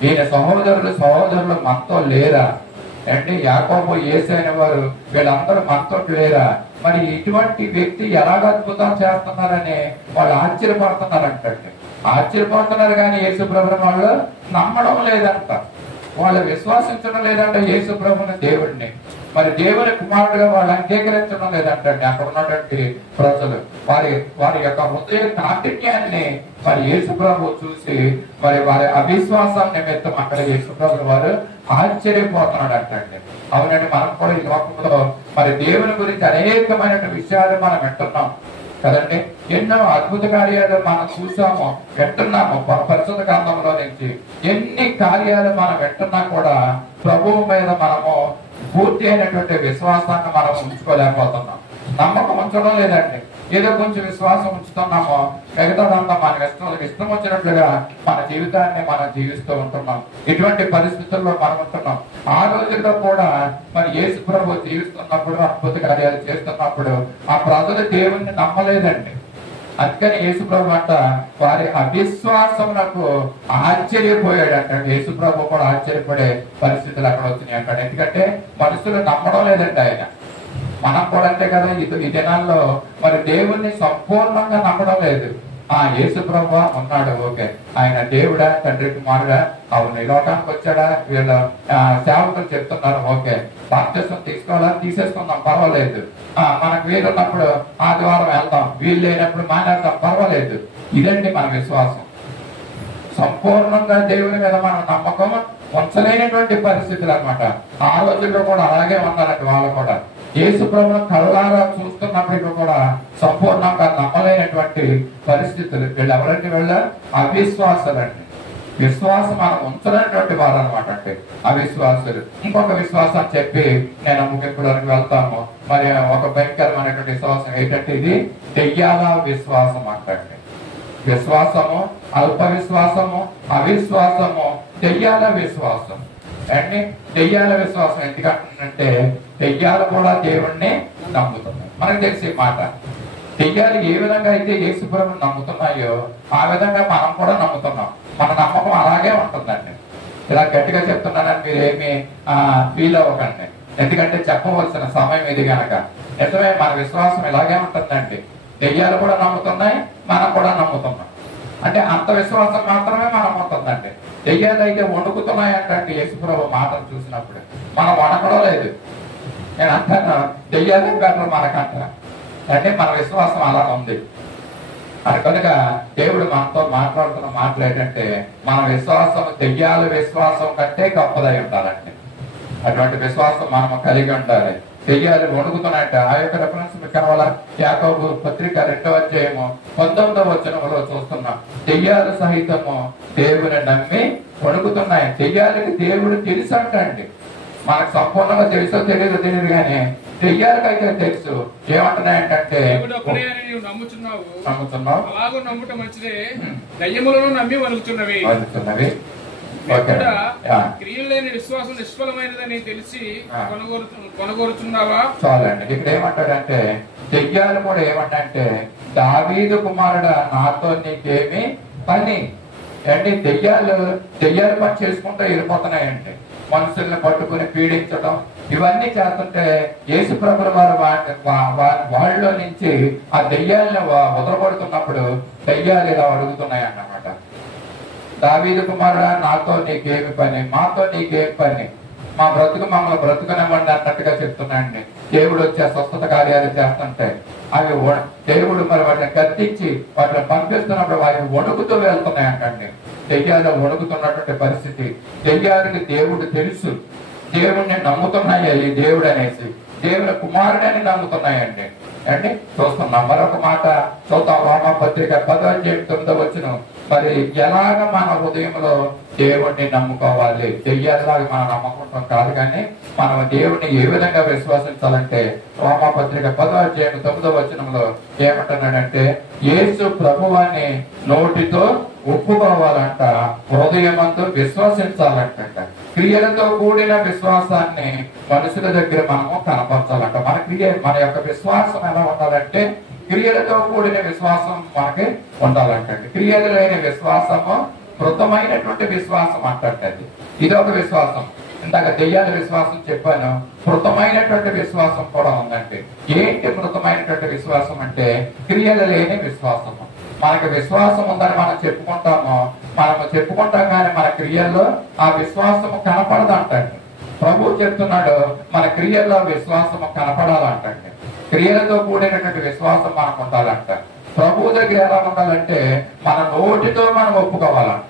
ఈయన సహోదరులు మనతో లేరా అంటే యాకోబు యేసైన వారు వీళ్ళందరూ మనతో లేరా, మరి ఇటువంటి వ్యక్తి ఎలాగ అద్భుతం చేస్తున్నారని వాళ్ళు ఆశ్చర్యపడుతున్నారంటే ఆశ్చర్యపడుతున్నారు కానీ యేసు ప్రభుని వాళ్ళు నమ్మడం లేదంట, వాళ్ళు విశ్వాసించడం లేదంట యేసు ప్రభుని దేవుడిని, మరి దేవుని కుమారుడుగా వాళ్ళు అంగీకరించడం లేదంటండి. అక్కడ ఉన్నటువంటి ప్రజలు వారి యొక్క హృదయ కాఠిన్యాన్ని మరి యేసు ప్రభు చూసి మరి వారి అవిశ్వాసం నిమిత్తం అక్కడ యేసు ప్రభు వారు ఆశ్చర్యపోతున్నాడు అంటండి. అవునండి, మనం కూడా ఈ లోకంలో మరి దేవుని గురించి అనేకమైన విషయాలు మనం వింటున్నాం కదండి. ఎన్నో అద్భుత కార్యాలు మనం చూసాము, వింటున్నాము. పరిశుద్ధ గ్రంథంలో నుంచి ఎన్ని కార్యాలు మనం వింటున్నా కూడా ప్రభువు మీద మనము పూర్తి అయినటువంటి విశ్వాసాన్ని మనం ఉంచుకోలేకపోతున్నాం, నమ్మకం ఉంచడం లేదండి. ఏదో కొంచెం విశ్వాసం ఉంచుతున్నామో మిగతాదంతా మనకి ఇష్టం వచ్చినట్లుగా మన జీవితాన్ని మనం జీవిస్తూ ఉంటున్నాం. ఇటువంటి పరిస్థితుల్లో మనం ఉంటున్నాం. ఆ రోజుల్లో కూడా మరి యేసు ప్రభు జీవిస్తున్నప్పుడు అద్భుత కార్యాలు చేస్తున్నప్పుడు ఆ ప్రజలు దేవుణ్ణి నమ్మలేదండి. అందుకని యేసు ప్రభు అంట వారి అవిశ్వాసములకు ఆశ్చర్యపోయాడంట. యేసు ప్రభు కూడా ఆశ్చర్యపడే పరిస్థితులు అక్కడ వచ్చినాయి అంటాడు. ఎందుకంటే మనుషులు నమ్మడం లేదండి ఆయన. మనం కూడా అంతే కదా, ఈ దినాల్లో మరి దేవుణ్ణి సంపూర్ణంగా నమ్మడం లేదు. యేసు ప్రభు ఉన్నాడు, ఓకే, ఆయన దేవుడా, తండ్రి కుమారుడా, అవును, ఈ లోకానికి వచ్చాడా, వీళ్ళ సేవకులు చెప్తున్నారు, ఓకే, బాప్తిసం తీసుకోవాలా, తీసేసుకుందాం, పర్వాలేదు, మనకు వీలున్నప్పుడు ఆదివారం వెళ్దాం, వీలు లేనప్పుడు మానేద్దాం, పర్వాలేదు. ఇదండి మన విశ్వాసం. సంపూర్ణంగా దేవుని మీద మన నమ్మకం ఉంచలేనటువంటి పరిస్థితులు అనమాట. ఆ రోజుల్లో కూడా అలాగే ఉన్నారండి వాళ్ళు కూడా. యేసు ప్రభువును కళ్ళారా చూస్తున్నప్పటికీ కూడా సంపూర్ణంగా నమ్మలేనటువంటి పరిస్థితులు. వీళ్ళు ఎవరంటే వీళ్ళ అవిశ్వాసాలండి. విశ్వాసం మనం ఉంచలేనటువంటి వారు అనమాట అండి అవిశ్వాసులు. ఇంకొక విశ్వాసం చెప్పి నేను ముగింపులోకి వెళ్తాము. మరి ఒక భయంకరమైనటువంటి విశ్వాసం ఏంటంటే ఇది దెయ్యాల విశ్వాసం అంటండి. విశ్వాసము, అల్ప విశ్వాసము, అవిశ్వాసము, దెయ్యాల విశ్వాసం అండి. దెయ్యాల విశ్వాసం ఎందుకంటే దెయ్యాలు కూడా దేవుణ్ణి నమ్ముతున్నాయి. మనకు తెలిసే మాట, దెయ్యాలు ఏ విధంగా అయితే యేసు ప్రభువుని నమ్ముతున్నాయో ఆ విధంగా మనం కూడా నమ్ముతున్నాం. మన నమ్మకం అలాగే ఉంటుందండి. ఇలా గట్టిగా చెప్తున్నానని మీరు ఏమి ఫీల్ అవ్వకండి, ఎందుకంటే చెప్పవలసిన సమయం ఇది కనుక. నిజమే, మన విశ్వాసం ఇలాగే ఉంటుందండి. దెయ్యాలు కూడా నమ్ముతున్నాయి, మనం కూడా నమ్ముతున్నాం. అంటే అంత విశ్వాసం మాత్రమే మనం ఉంటుందండి. దెయ్యాలు అయితే వణుకుతున్నాయి అంటే యేసు ప్రభు మాటలు చూసినప్పుడు మనం వణకడం లేదు. నేను అంటాను, దెయ్యాలు బెటర్ మనకంట. అంటే మన విశ్వాసం అలా ఉంది. అది కనుక దేవుడు మనతో మాట్లాడుతున్న మాటలు ఏంటంటే మన విశ్వాసం దెయ్యాల విశ్వాసం కంటే గొప్పదై ఉండాలండి. అటువంటి విశ్వాసం మనం కలిగి ఉండాలి. దెయ్యాలు వణుకుతున్నాయంట. ఆ యొక్క రెఫరెన్స్ మీకు కావాలా? యాకోబు పత్రిక 2వ అధ్యాయము 19వ వచనంలో చూస్తున్నాం. దెయ్యాలు సహితము దేవుని నమ్మి వణుకుతున్నాయి. దెయ్యాలకి దేవుడు తెలుసు అంటండి. మనకు సంపూర్ణంగా తెలుసో తెలియదో తెలియదు కానీ దెయ్యాలకైతే తెలుసు. ఏమంటున్నాయంటే నమ్ముతున్నావు, అలాగూ నమ్ముట మంచిదే, దయ్యములను నమ్మి వణుకుతున్నవి. క్రియలు లేని విశ్వాసం నిష్ఫలమైనదని తెలిసి కొనగోరుతున్నావా? చాలండి. ఇక్కడ ఏమంటాడంటే దెయ్యాలు కూడా ఏమంటే దావీదు కుమారుడా నాతో నీకేమి పని అంటే దెయ్యాలు పని చేసుకుంటూ వెళ్ళిపోతున్నాయండి. మనుషుల్ని పట్టుకుని పీడించడం ఇవన్నీ చేస్తుంటే యేసు ప్రభువు వారు వాళ్ళలో నుంచి ఆ దెయ్యాలని వదలబడుతున్నప్పుడు దెయ్యాలు ఇలా అడుగుతున్నాయి అన్నమాట. దావీదు కుమారుడా నాతో నీకేమి పని, మాతో నీకేమి పని, మా బ్రతుకు మమ్మల్ని బ్రతుకునివ్వండి అన్నట్టుగా చెప్తున్నాయండి. దేవుడు వచ్చే స్వస్థత కార్యాలు చేస్తుంటే అవి దేవుడు మరి వాటిని కత్తించి వాటిని పంపిస్తున్నప్పుడు వాటిని వణుకుతూ వెళ్తున్నాయి అంటండి. దెయ్యాలు వణుకుతున్నటువంటి పరిస్థితి. దెయ్యాలకి దేవుడు తెలుసు, దేవుడిని నమ్ముతున్నాయి ఈ దేవుడు అనేసి, దేవుని కుమారుడని నమ్ముతున్నాయండి. అంటే చూస్తున్నాం. మరొక మాట చూద్దాం. రోమా పత్రిక 10వ అధ్యాయం 9వ వచనం. మరి ఎలాగ మన హృదయంలో దేవుణ్ణి నమ్ముకోవాలి, దెయ్యాలాగా మనం నమ్మకుంటాం కాదు, కానీ మనం దేవుణ్ణి ఏ విధంగా విశ్వసించాలంటే రోమాపత్రిక 10వ అధ్యాయం 9వ వచనంలో ఏమంటున్నాడంటే, యేసు ప్రభువాన్ని నోటితో ఒప్పుకోవాలంట, హృదయమందు విశ్వసించాలంట. క్రియలతో కూడిన విశ్వాసాన్ని మనుషుల దగ్గర మనము కనపరచాలంట. మన యొక్క విశ్వాసం ఎలా ఉండాలంటే క్రియలతో కూడిన విశ్వాసం మనకి ఉండాలంటండి. క్రియలు లేని విశ్వాసము మృతమైనటువంటి విశ్వాసం అంటండి. ఇదొక విశ్వాసం. ఇందాక దెయ్యాల విశ్వాసం చెప్పాను, మృతమైనటువంటి విశ్వాసం కూడా ఉందండి. ఏంటి మృతమైనటువంటి విశ్వాసం అంటే క్రియలు లేని విశ్వాసము. మనకి విశ్వాసం ఉందని మనం చెప్పుకుంటాం కానీ మన క్రియల్లో ఆ విశ్వాసము కనపడదంటండి. ప్రభు చెప్తున్నాడు మన క్రియల్లో విశ్వాసము కనపడాలంటండి. క్రియలతో కూడినటువంటి విశ్వాసం మనకు ఉండాలంట. ప్రభు దగ్గర ఎలా ఉండాలంటే మన నోటితో మనం ఒప్పుకోవాలంట,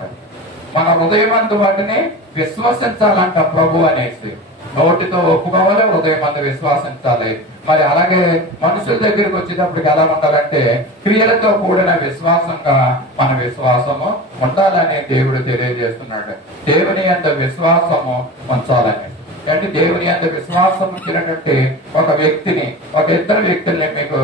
మన హృదయమందు వాటిని విశ్వసించాలంట. ప్రభు అనేసి నోటితో ఒప్పుకోవాలి, హృదయమందు విశ్వసించాలి. మరి అలాగే మనుషుల దగ్గరికి వచ్చేటప్పటికి ఎలా ఉండాలంటే క్రియలతో కూడిన విశ్వాసంగా మన విశ్వాసము ఉండాలని దేవుడు తెలియజేస్తున్నాడు. దేవుని యందు విశ్వాసము ఉంచాలని అంటే దేవుని యందు విశ్వాసం ఉంచినటువంటి ఒక ఇద్దరు వ్యక్తుల్ని మీకు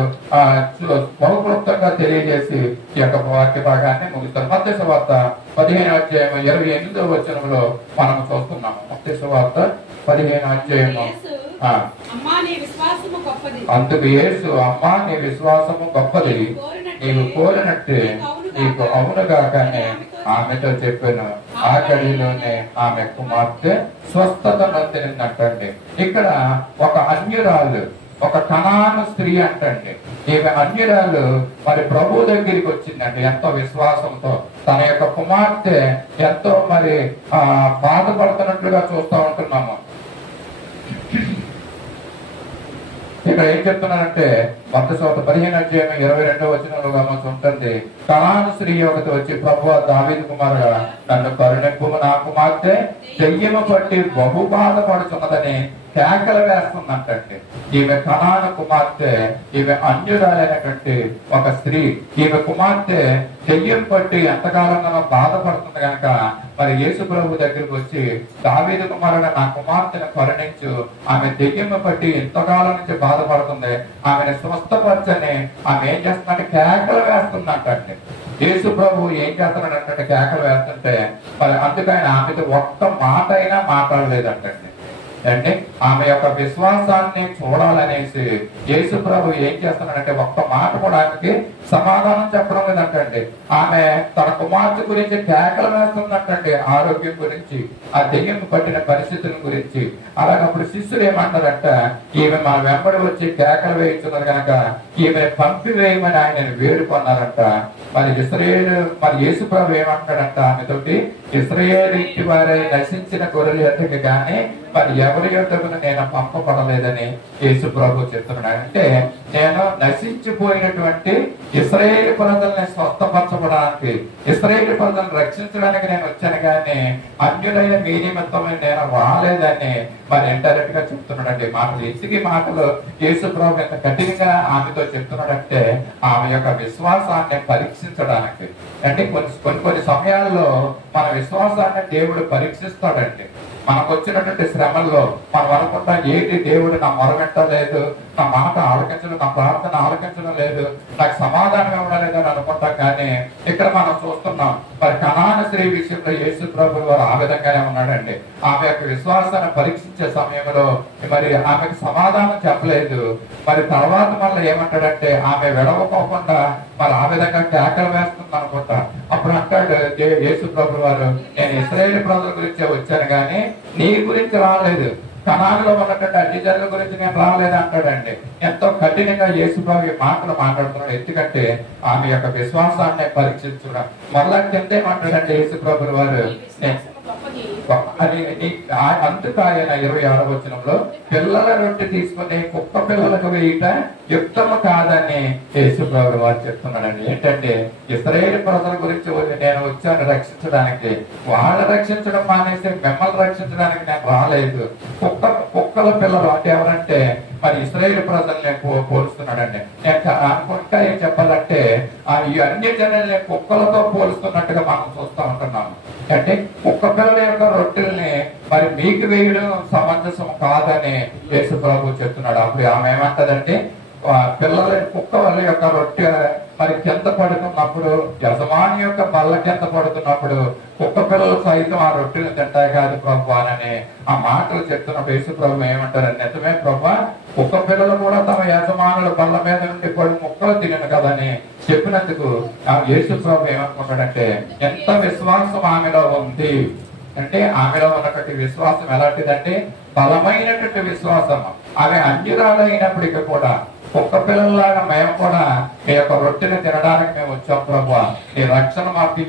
బహుక్లుప్తంగా తెలియజేసి ఈ యొక్క వాక్య భాగాన్ని ముగిస్తారు. మత్తయి సువార్త 15వ అధ్యాయం 28వ వచనంలో మనం చూస్తున్నాము. మత్తయి సువార్త 15వ అధ్యాయము. అందుకు యేసు, అమ్మా నీ విశ్వాసము గొప్పది, నీవు కోరినట్టు నీకు అవునుగా కానీ ఆమెతో చెప్పాను. ఆ గడిలోనే ఆమె కుమార్తె స్వస్థత నొందిందంటండి. ఇక్కడ ఒక అన్యురాలు, ఒక కనాను స్త్రీ అంటండి. ఈమె అన్యురాలు మరి ప్రభు దగ్గరికి వచ్చిందండి ఎంతో విశ్వాసంతో. తన యొక్క కుమార్తె ఎంతో మరి బాధపడుతున్నట్లుగా చూస్తూ ఉంటున్నాము. ఇక్కడ ఏం చెప్తున్నారంటే మత్తయి సువార్త 15వ అధ్యాయం 22వ వచనంలో గమనించి ఉంటుంది. కనాను స్త్రీ ఒకటి వచ్చి, ప్రభువా దావీదు కుమారుడా నన్ను కరుణింపుము, నా కుమార్తె దెయ్యము పట్టి బహు బాధపడుతున్నదని కేకలు వేస్తుందంటే. ఈమె కనాను కుమార్తె, ఈమె అన్యురాలైనటువంటి ఒక స్త్రీ. ఈమె కుమార్తె దెయ్యం పట్టి ఎంతకాలంగా బాధపడుతుంది కనుక మరి యేసు ప్రభు దగ్గరికి వచ్చి, దావీదు కుమారుడు నా కుమార్తెను కరుణించు, ఆమె దెయ్యము పట్టి ఎంతకాలం నుంచి బాధపడుతుంది, ఆమెను స్వస్థపరచని ఆమె ఏం చేస్తుందంటే కేకలు వేస్తుందంటే. యేసు ప్రభు ఏం చేస్తున్నాడంటే కేకలు వేస్తుంటే మరి అందుకని ఆమెతో ఒక్క మాట అయినా మాట్లాడలేదంటే. అంటే ఆమె యొక్క విశ్వాసాన్ని చూడాలనేసి యేసు ప్రభు ఏం చేస్తున్నాడంటే ఒక్క మాట కూడా ఆమెకి సమాధానం చెప్పడం లేదంటండి. ఆమె తన కుమార్తె గురించి కేకలు వేస్తుందంటండి, ఆరోగ్యం గురించి, ఆ దెయ్యం పట్టిన పరిస్థితుల గురించి. అలాగప్పుడు శిష్యులు ఏమంటారంట, ఈమె మన వెంబడి వచ్చి కేకలు వేయించున్నారు కనుక ఈమె పంపివేయమని ఆయన వేడుకున్నారంట. మరి యేసు ప్రభు ఏమంటాడంట ఆమెతోటి, ఇశ్రాయేలు ఇంటి వారే నశించిన గొర్రెల యొద్దకు గాని మరి ఎవరి యొద్దకు నేను పంపబడలేదని యేసు ప్రభు చెప్తున్నాడు. అంటే నేను నశించిపోయినటువంటి ఇశ్రాయేలు ప్రజల్ని స్వస్థపరచబడడానికి, ఇశ్రాయేలు ప్రజలను రక్షించడానికి నేను వచ్చాను కానీ అన్యులైన మీ నిమిత్తమై నేను రాలేదని మరి ఇండైరెక్ట్ గా చెప్తున్నాడండి. మాటలు యేసు ప్రభు ఎంత కఠినంగా ఆమెతో చెప్తున్నాడంటే ఆమె యొక్క విశ్వాసాన్ని పరీక్షించడానికి. అంటే కొన్ని సమయాల్లో మన విశ్వాసాన్ని దేవుడు పరీక్షిస్తాడండి. మనకు వచ్చినటువంటి శ్రమల్లో మనం అనుకుంటాం, ఏంటి దేవుడు నా మొర పెట్టలేదు, నా మాట ఆలకించడం, నా ప్రార్థన ఆలకించడం లేదు, నాకు సమాధానం ఇవ్వడం లేదు అని అనుకుంటాం. కానీ ఇక్కడ మనం చూస్తున్నాం మరి కనాను స్త్రీ విషయంలో యేసు ప్రభువు వారు ఆ విధంగానే ఉన్నాడండి. ఆమె యొక్క విశ్వాసాన్ని పరీక్షించే సమయంలో మరి ఆమెకు సమాధానం చెప్పలేదు. మరి తర్వాత మళ్ళీ ఏమంటాడంటే ఆమె విడవకోకుండా మరి ఆ విధంగా కేకలు వేస్తుంది అనుకుంటా. అప్పుడు అంటాడు యేసు ప్రభువు వారు, నేను ఇశ్రాయేలు ప్రజల గురించే వచ్చాను కానీ నీ గురించి రాలేదు, కనానులో ఉన్నటువంటి అన్ని జనుల గురించి నేను రాలేదు అంటాడండి. ఎంతో కఠినంగా యేసు ప్రభు ఈ మాటలు మాట్లాడుతున్నాడు. ఎందుకంటే ఆమె యొక్క విశ్వాసాన్ని పరీక్షించడం. మరలా కిందేమంటాడంటే యేసు ప్రభు వారు, అందుకు ఆయన 26వ వచనంలో పిల్లల రొట్టె తీసుకుని కుక్క పిల్లలకు వేయట యుక్తము కాదని యేసు ప్రభు వారు చెప్తున్నాడండి. ఏంటంటే ఇశ్రాయేలు ప్రజల గురించి నేను వచ్చాను రక్షించడానికి, వాళ్ళు రక్షించడం మానేసి మిమ్మల్ని రక్షించడానికి నేను రాలేదు. కుక్కల పిల్లలు అంటే ఎవరంటే మరి ఇశ్రాయేలు ప్రజల్ని పోలుస్తున్నాడండి. ఇంకా ఏం చెప్పాలంటే ఈ అన్య జనుల్ని కుక్కలతో పోలుస్తున్నట్టుగా మనం చూస్తూ ఉంటున్నాము. అంటే కుక్క పిల్లల యొక్క రొట్టెల్ని మరి మీకు వేయడం సమంజసం కాదని యేసు ప్రభు చెప్తున్నాడు. అప్పుడు ఆమె ఏమంటదంటే పిల్లల కుక్క వాళ్ళ యొక్క రొట్టె మరి కింద పడుతున్నప్పుడు, యజమాని యొక్క బల్ల కింద పడుతున్నప్పుడు కుక్క పిల్లలు సైతం ఆ రొట్టెలు తింటాయి కాదు ప్రభు అని ఆ మాటలు చెప్తున్నప్పుడు యేసు ప్రభు ఏమంటారు, నిజమే ప్రభు, కుక్క పిల్లలు కూడా తమ యజమానుల బల్ల మీద నుండి పడి ముక్కలు తినను కదని చెప్పినందుకు యేసు ప్రభు ఏమనుకుంటాడంటే ఎంత విశ్వాసం ఆమెలో ఉంది అంటే, ఆమెలో ఉన్నటువంటి విశ్వాసం ఎలాంటిదంటే బలమైనటువంటి విశ్వాసం. ఆమె అన్యురాలైనప్పటికీ కూడా కుక్క పిల్లల్లాగా మేము కూడా నీ యొక్క రొట్టెని తినడానికి మేము వచ్చాం ప్రభు, నీ రక్షణ మాకు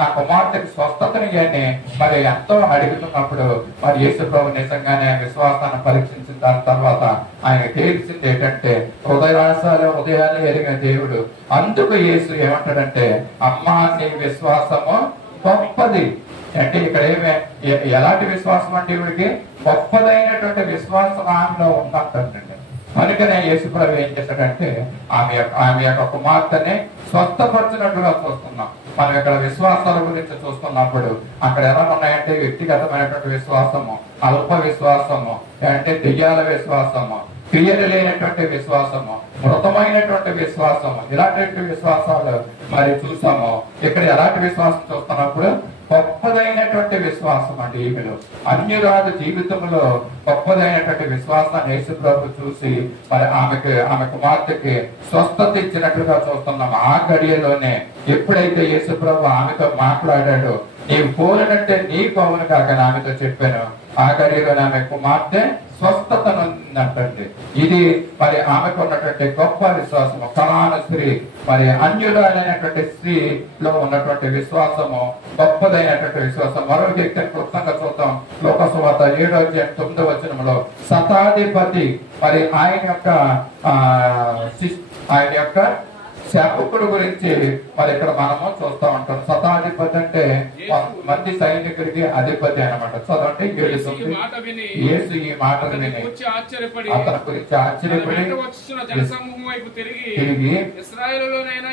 నా కుమార్తెకి స్వస్థతని అని మరి ఎంతో అడుగుతున్నప్పుడు మరి యేసు ప్రభు నిజంగానే విశ్వాసాన్ని పరీక్షించిన దాని తర్వాత ఆయన తేల్చింది ఏంటంటే హృదయాలు ఎరిగిన దేవుడు. అందుకు యేసు ఏమంటాడంటే, అమ్మా నీ విశ్వాసము గొప్పది. అంటే ఇక్కడ ఎలాంటి విశ్వాసం అంటే ఇవిడికి గొప్పదైనటువంటి విశ్వాసం ఆమెలో ఉందంటండి. కనుకనే యేసు ప్రభు ఏం చేశాడంటే ఆమె యొక్క కుమార్తెని స్వస్థపరిచినట్టుగా చూస్తున్నాం. మనం ఇక్కడ విశ్వాసాల గురించి చూస్తున్నప్పుడు అక్కడ ఎలా ఉన్నాయంటే వ్యక్తిగతమైనటువంటి విశ్వాసము, అల్ప విశ్వాసము, అంటే దెయ్యాల విశ్వాసము, క్రియలు లేనటువంటి విశ్వాసము, మృతమైనటువంటి విశ్వాసము, ఇలాంటి విశ్వాసాలు మరి చూసాము. ఇక్కడ ఎలాంటి విశ్వాసం చూస్తున్నప్పుడు గొప్పదైనటువంటి విశ్వాసం అండి. ఈమెలో అన్యురాలు జీవితంలో గొప్పదైనటువంటి విశ్వాసాన్ని యేసు ప్రభు చూసి మరి ఆమె కుమార్తెకి స్వస్థత ఇచ్చినట్లుగా చూస్తున్నాం. ఆ గడియలోనే ఎప్పుడైతే యేసు ప్రభు ఆమెతో మాట్లాడాడో, నీవు కోరినట్టే నీకు అవును కాక ఆమెతో చెప్పాను, ఆ గడియలో ఆమె కుమార్తె స్వస్థతనుందంటే ఇది మరి ఆమెకు ఉన్నటువంటి గొప్ప విశ్వాసము. కనాను స్త్రీ మరి అన్యురాలైనటువంటి స్త్రీలో ఉన్నటువంటి విశ్వాసము గొప్పదైనటువంటి విశ్వాసం. మరో వ్యక్తిని క్లుప్తంగా చూద్దాం. లోకసువార్త 7:9 శతాధిపతి మరి ఆయన యొక్క సేవకుడు గురించి మరి ఇక్కడ మనము చూస్తూ ఉంటాం. శతాధిపతి అంటే మంది సైనికుడికి అధిపతి అనమాట. చదవండి. యేసు ఈ మాటలు విని అతని గురించి ఆశ్చర్యపడి తిరిగి ఇశ్రాయేలులోనైనా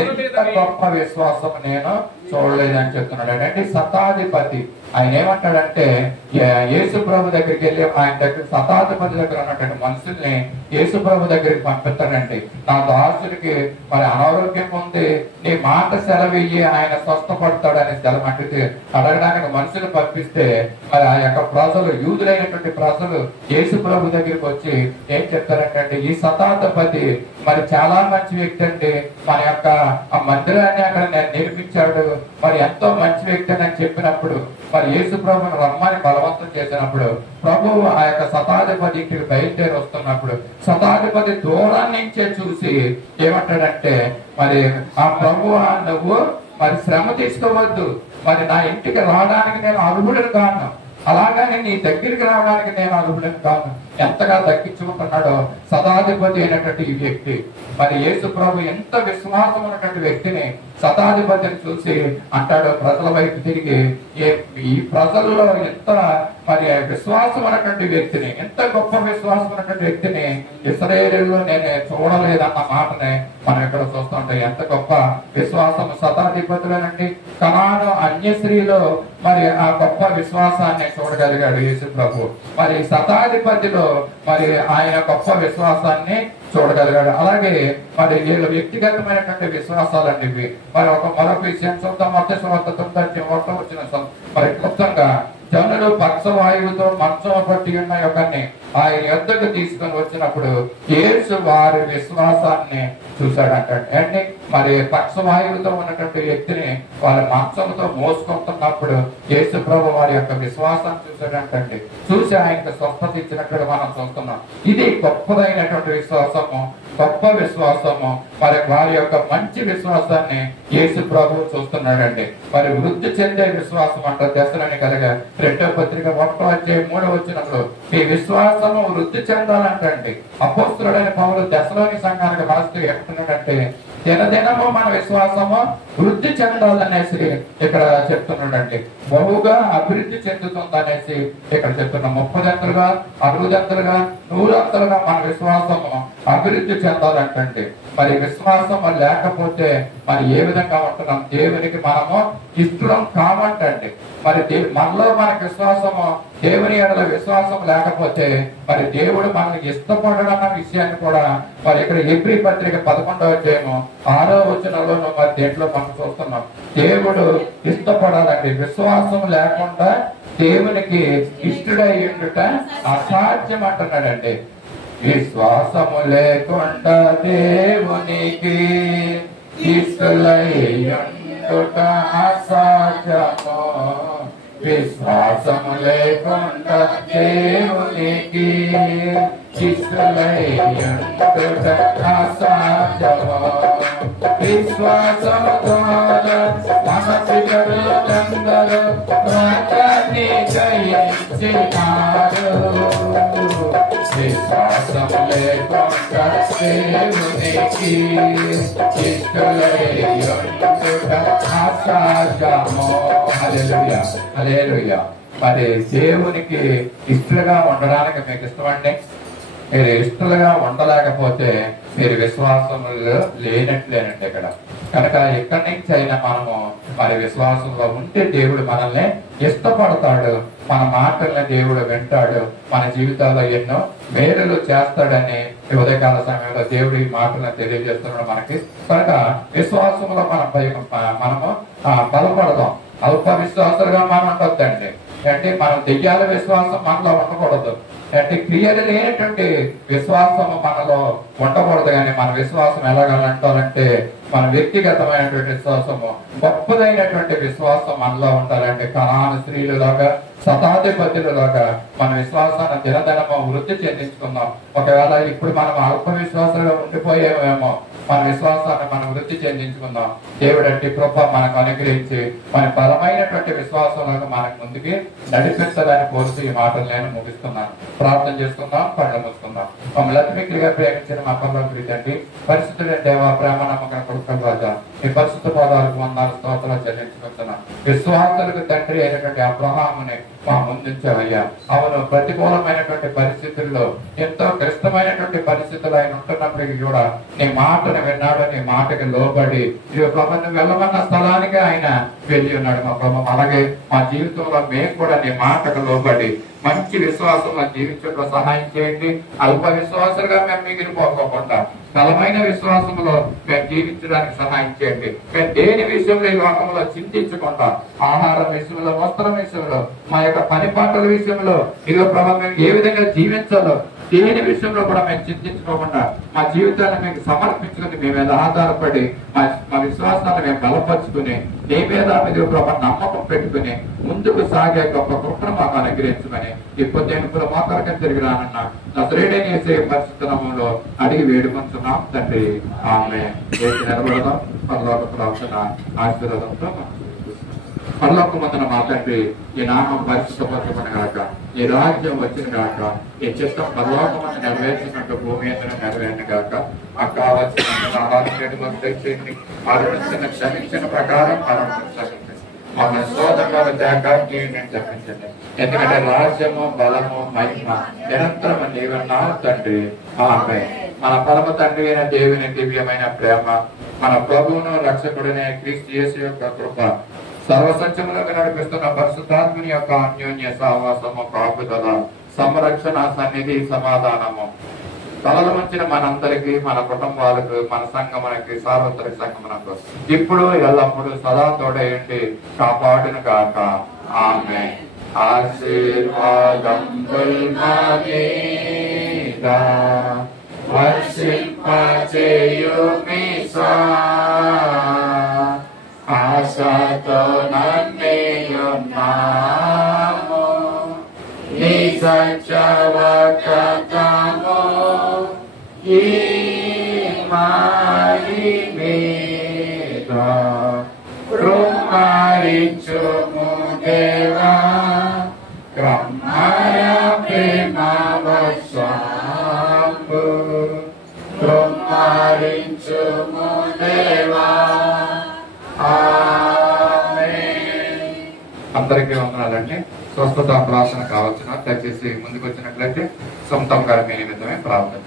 ఎంత గొప్ప విశ్వాసం నేను చూడలేదని చెప్తున్నాడు. అంటే శతాధిపతి ఆయన ఏమంటాడంటే యేసు ప్రభు దగ్గరికి వెళ్ళి ఆయన దగ్గర శతాధిపతి దగ్గర ఉన్నటువంటి మనుషుల్ని యేసు ప్రభు దగ్గరికి పంపిస్తాడండి. నా దాసుడికి మరి అనారోగ్యం ఉంది, నీ మాట సెలవియ్యి ఆయన స్వస్థపడతాడని సెలవంటికి అడగడానికి మనుషులు పంపిస్తే మరి ఆ యొక్క ప్రజలు, యూదులైనటువంటి ప్రజలు యేసు ప్రభు దగ్గరికి వచ్చి ఏం చెప్తారంటే, ఈ శతాధిపతి మరి చాలా మంచి వ్యక్తి అండి, మన యొక్క ఆ మందిరాన్ని అక్కడ నిర్మించాడు, మరి ఎంతో మంచి వ్యక్తి అని చెప్పినప్పుడు మరి యేసు ప్రభుని రమ్మని బలవంతం చేసినప్పుడు ప్రభువు ఆ యొక్క శతాధిపతి ఇంటికి బయలుదేరి వస్తున్నప్పుడు శతాధిపతి దూరం నుంచే చూసి ఏమంటాడంటే, మరి ఆ ప్రభువు నువ్వు మరి శ్రమ తీసుకోవద్దు, మరి నా ఇంటికి రావడానికి నేను అర్హుడను కాను, అలాగని నీ దగ్గరికి రావడానికి నేను అర్హుడను కాను. ఎంతగా దక్కించుకుంటున్నాడో శతాధిపతి అయినటువంటి ఈ వ్యక్తి. మరి యేసు ప్రభు ఎంత విశ్వాసం ఉన్నటువంటి వ్యక్తిని శతాధిపతిని చూసి అంటాడు ప్రజల వైపు తిరిగి, ఈ ప్రజల్లో ఎంత మరి విశ్వాసం ఉన్నటువంటి వ్యక్తిని, ఎంత గొప్ప విశ్వాసం ఉన్నటువంటి వ్యక్తిని ఇశ్రాయేలులో నేను చూడలేదన్న మాటనే మనం ఇక్కడ చూస్తుంటాం. ఎంత గొప్ప విశ్వాసం శతాధిపతులనండి. కనాను అన్యశ్రీలో మరి ఆ గొప్ప విశ్వాసాన్ని చూడగలిగాడు యేసు ప్రభు. మరి శతాధిపతిలో మరి ఆయన గొప్ప విశ్వాసాన్ని చూడగలిగాడు. అలాగే మరి వీళ్ళు వ్యక్తిగతమైనటువంటి విశ్వాసాలండి ఇవి. మరి మరొక విషయం చూద్దాం. వచ్చిన మరి క్లుప్తంగా జనులు పక్షవాయువుతో మంచం పట్టి ఉన్న యొక్కని ఆయన యొద్దకు తీసుకొని వచ్చినప్పుడు యేసు వారి విశ్వాసాన్ని చూశాడంటే, మరి పక్షవాయువుతో ఉన్నటువంటి వ్యక్తిని వాళ్ళ మంచంతో మోసుకుంటున్నప్పుడు యేసు ప్రభు వారి యొక్క విశ్వాసాన్ని చూశాడంటండి. చూసి ఆయనకు స్వస్థత ఇచ్చినట్టు మనం చూస్తున్నాం. ఇది గొప్పదైనటువంటి విశ్వాసము, గొప్ప విశ్వాసము. మరి వారి యొక్క మంచి విశ్వాసాన్ని యేసు ప్రభు చూస్తున్నాడండి. మరి వృద్ధి చెందే విశ్వాసం అంటారు. దశలని కలిగా 2వ పత్రిక 1:3 మీ విశ్వాసము వృద్ధి చెందాలంటండి. అపోస్తులుడైన పౌలు దశలోని సంఘానికి రాస్తూ చెప్తున్నాడంటే, దినదినము మన విశ్వాసము వృద్ధి చెందాలనేసి ఇక్కడ చెప్తున్నాడండి. బహుగా అభివృద్ధి చెందుతుందనేసి ఇక్కడ చెప్తున్నాం. 30 60 100 మన విశ్వాసము అభివృద్ధి చెందాలంటండి. మరి విశ్వాసము లేకపోతే మరి ఏ విధంగా ఉంటున్నాం? దేవునికి మనము ఇష్టం కావంటండి. మరి మనలో మనకు విశ్వాసము, దేవుని ఎడల విశ్వాసం లేకపోతే మరి దేవుడు మనకి ఇష్టపడడం విషయాన్ని కూడా మరి ఇక్కడ హెబ్రీ పత్రిక 11వ అధ్యాయము 6వ వచనంలోనూ మరి దేంట్లో మనం చూస్తున్నాం. దేవుడు ఇష్టపడాలండి. విశ్వాసం లేకుండా దేవునికి ఇష్టడై ఉండుట అసాధ్యం అంటున్నాడండి. విశ్వాసము లేకుండా దేవునికి ఇష్టలై ఉండుట అసాధ్యము. విశ్వాసము లేకుండా దేవునికి ఇష్టలై ఉండుట అసాధ్యము. విశ్వాసము ద్వారా మన పితరులందరూ లోకాన్ని జయించినారు. విశ్వాసము లేకుండా దేవునికి ఇష్టలై ఉండుట అసాధ్యము. హల్లెలూయా, హల్లెలూయా. మరి దేవునికి ఇష్టలుగా ఉండడానికి మీకు ఇష్టమండి. మీరు ఇష్టలుగా ఉండలేకపోతే మీరు విశ్వాసంలో లేనట్లేనండి ఇక్కడ. కనుక ఎక్కడి నుంచి అయినా మనము మరి విశ్వాసంలో ఉంటే దేవుడు మనల్ని ఇష్టపడతాడు, మన మాటల్ని దేవుడు వింటాడు, మన జీవితాల్లో ఎన్నో మేలులు చేస్తాడని ఈ ఉదయకాల సమయంలో దేవుడు ఈ మాటలను తెలియజేస్తున్నాడు మనకి. కనుక విశ్వాసంలో మనము బలపడదాం. అల్ప విశ్వాసాలుగా మనం ఉండొద్దండి. అంటే మనం దెయ్యాల విశ్వాసం మనలో ఉండకూడదు. అంటే క్రియలు లేనటువంటి విశ్వాసం మనలో ఉండకూడదు. కానీ మన విశ్వాసం ఎలాగంటారంటే మన వ్యక్తిగతమైనటువంటి విశ్వాసము, గొప్పదైనటువంటి విశ్వాసం మనలో ఉండాలంటే కనాను స్త్రీలులాగా, శతాధిపతులులాగా మన విశ్వాసాన్ని దినదినము వృద్ధి చెందించుకుందాం. ఒకవేళ ఇప్పుడు మనం అల్ప విశ్వాసాలుగా ఉండిపోయేమేమో, మన విశ్వాసాన్ని మనం వృద్ధి చెందించుకుందాం. దేవుడంటే కృప మనకు అనుగ్రహించి మన బలమైనటువంటి విశ్వాసంలో మనకు ముందుకి నడిపించాలని కోరుతూ ఈ మాటలు నేను ముగిస్తున్నాను. ప్రార్థన చేసుకుందాం, కళ్ళు మూసుకుందాం. మమ్మల్ని అతిమిక్కిగా ప్రేమించిన మా పనులకు తండ్రి, పరిశుద్ధుడైన దేవా, ప్రేమ నమ్మకం కొడుకుల రాజా, ఈ పరిశుద్ధ పదాలకు వందనాలు స్తోత్రాలు చెల్లించుకుంటున్నాం. విశ్వాసులకు తండ్రి అయినటువంటి అబ్రహాముని మా ముందుంచావయ్యా. అవును, ప్రతికూలమైనటువంటి పరిస్థితుల్లో, ఎంతో క్లిష్టమైనటువంటి పరిస్థితులు ఆయన ఉంటున్నప్పటికీ కూడా నీ మాటను విన్నాడు, నీ మాటకి లోబడి నువ్వు వెళ్ళమన్న స్థలానికి ఆయన వెళ్ళి ఉన్నాడు మా ప్రభు. అలాగే మా జీవితంలో మేము కూడా నీ మాటకు లోబడి మంచి విశ్వాసంలో జీవించడంలో సహాయం చేయండి. అల్ప విశ్వాసాలుగా మేము మిగిలిపోకుండా బలమైన విశ్వాసంలో మేము జీవించడానికి సహాయం చేయండి. మేము దేని విషయంలో ఈ లోకంలో చింతించకుండా, ఆహారం విషయంలో, వస్త్రం విషయంలో, మా యొక్క పని పాటల విషయంలో, ఇదిగో ప్రభావ మేము ఏ విధంగా జీవించాలో దేని విషయంలో కూడా మేము చింతించుకోకుండా మా జీవితాన్ని మీకు సమర్పించుకుని మీ మీద ఆధారపడి మా విశ్వాసాన్ని మేము బలపరుచుకుని నీ మీద మీరు ప్రభావ నమ్మకం పెట్టుకుని ముందుకు సాగే గొప్ప కృపను మాకు అనుగ్రహించమని ఇప్పుడు నేను మోకరకం తిరిగి రానన్నా నజరేయుడైన యేసయ్య పరిశుద్ధ నామములో అడిగి వేడుకొంచున్నాం తండ్రి, ఆమేన్. నిలబడదాం. పరలోక ప్రార్థన ఆశీర్వాదంతో పరలోకమందున మా తండ్రి, ఈ నామం పరిశుద్ధపరచబడిన గాక, ఈ రాజ్యం వచ్చిన గాక, ఈ చిత్తం పరలోకమందు నెరవేర్చినట్టు భూమి ఎందున నెరవేరిన గాక, మాకు కావాల్సిన తెచ్చేయండి. క్షమించిన ప్రకారం మమ్మల్ని శోధనలో చెప్పించండి. ఎందుకంటే రాజ్యము, బలము, మహిమ నిరంతరం నీవన్నావు తండ్రి, ఆమేన్. మన పరమ తండ్రి అయిన దేవుని దివ్యమైన ప్రేమ, మన ప్రభువును రక్షకుడినే క్రీస్తు యేసు యొక్క కృప, సర్వసత్యములకు నడిపిస్తున్న పరిశుద్ధాత్మని యొక్క అన్యోన్య సహవాసము, కాపుదల, సంరక్షణ, సన్నిధి, సమాధానము తలలు వంచిన మనందరికీ, మన కుటుంబాలకు, మన సంఘమునకి, సార్వత్రిక సంఘమునకు ఇప్పుడు ఎల్లప్పుడు సదా తోడేయండి, కాపాడును గాక. ఆమేన్. ఆశీర్వాదం ఆశతో నన్నేయున్నాము, నీ సత్యవక్తము ఈ మారి మీద కృమ్మరించుము దేవా, క్రమ్మయ ప్రేమవశాంబు కృమ్మరించుము దేవా. అందరికీ వందనాలండి. స్వస్థత ప్రార్థన కావాల్సిన దయచేసి ముందుకు వచ్చినట్లయితే సొంతం గారి మీ నిమిత్తమే ప్రార్థన.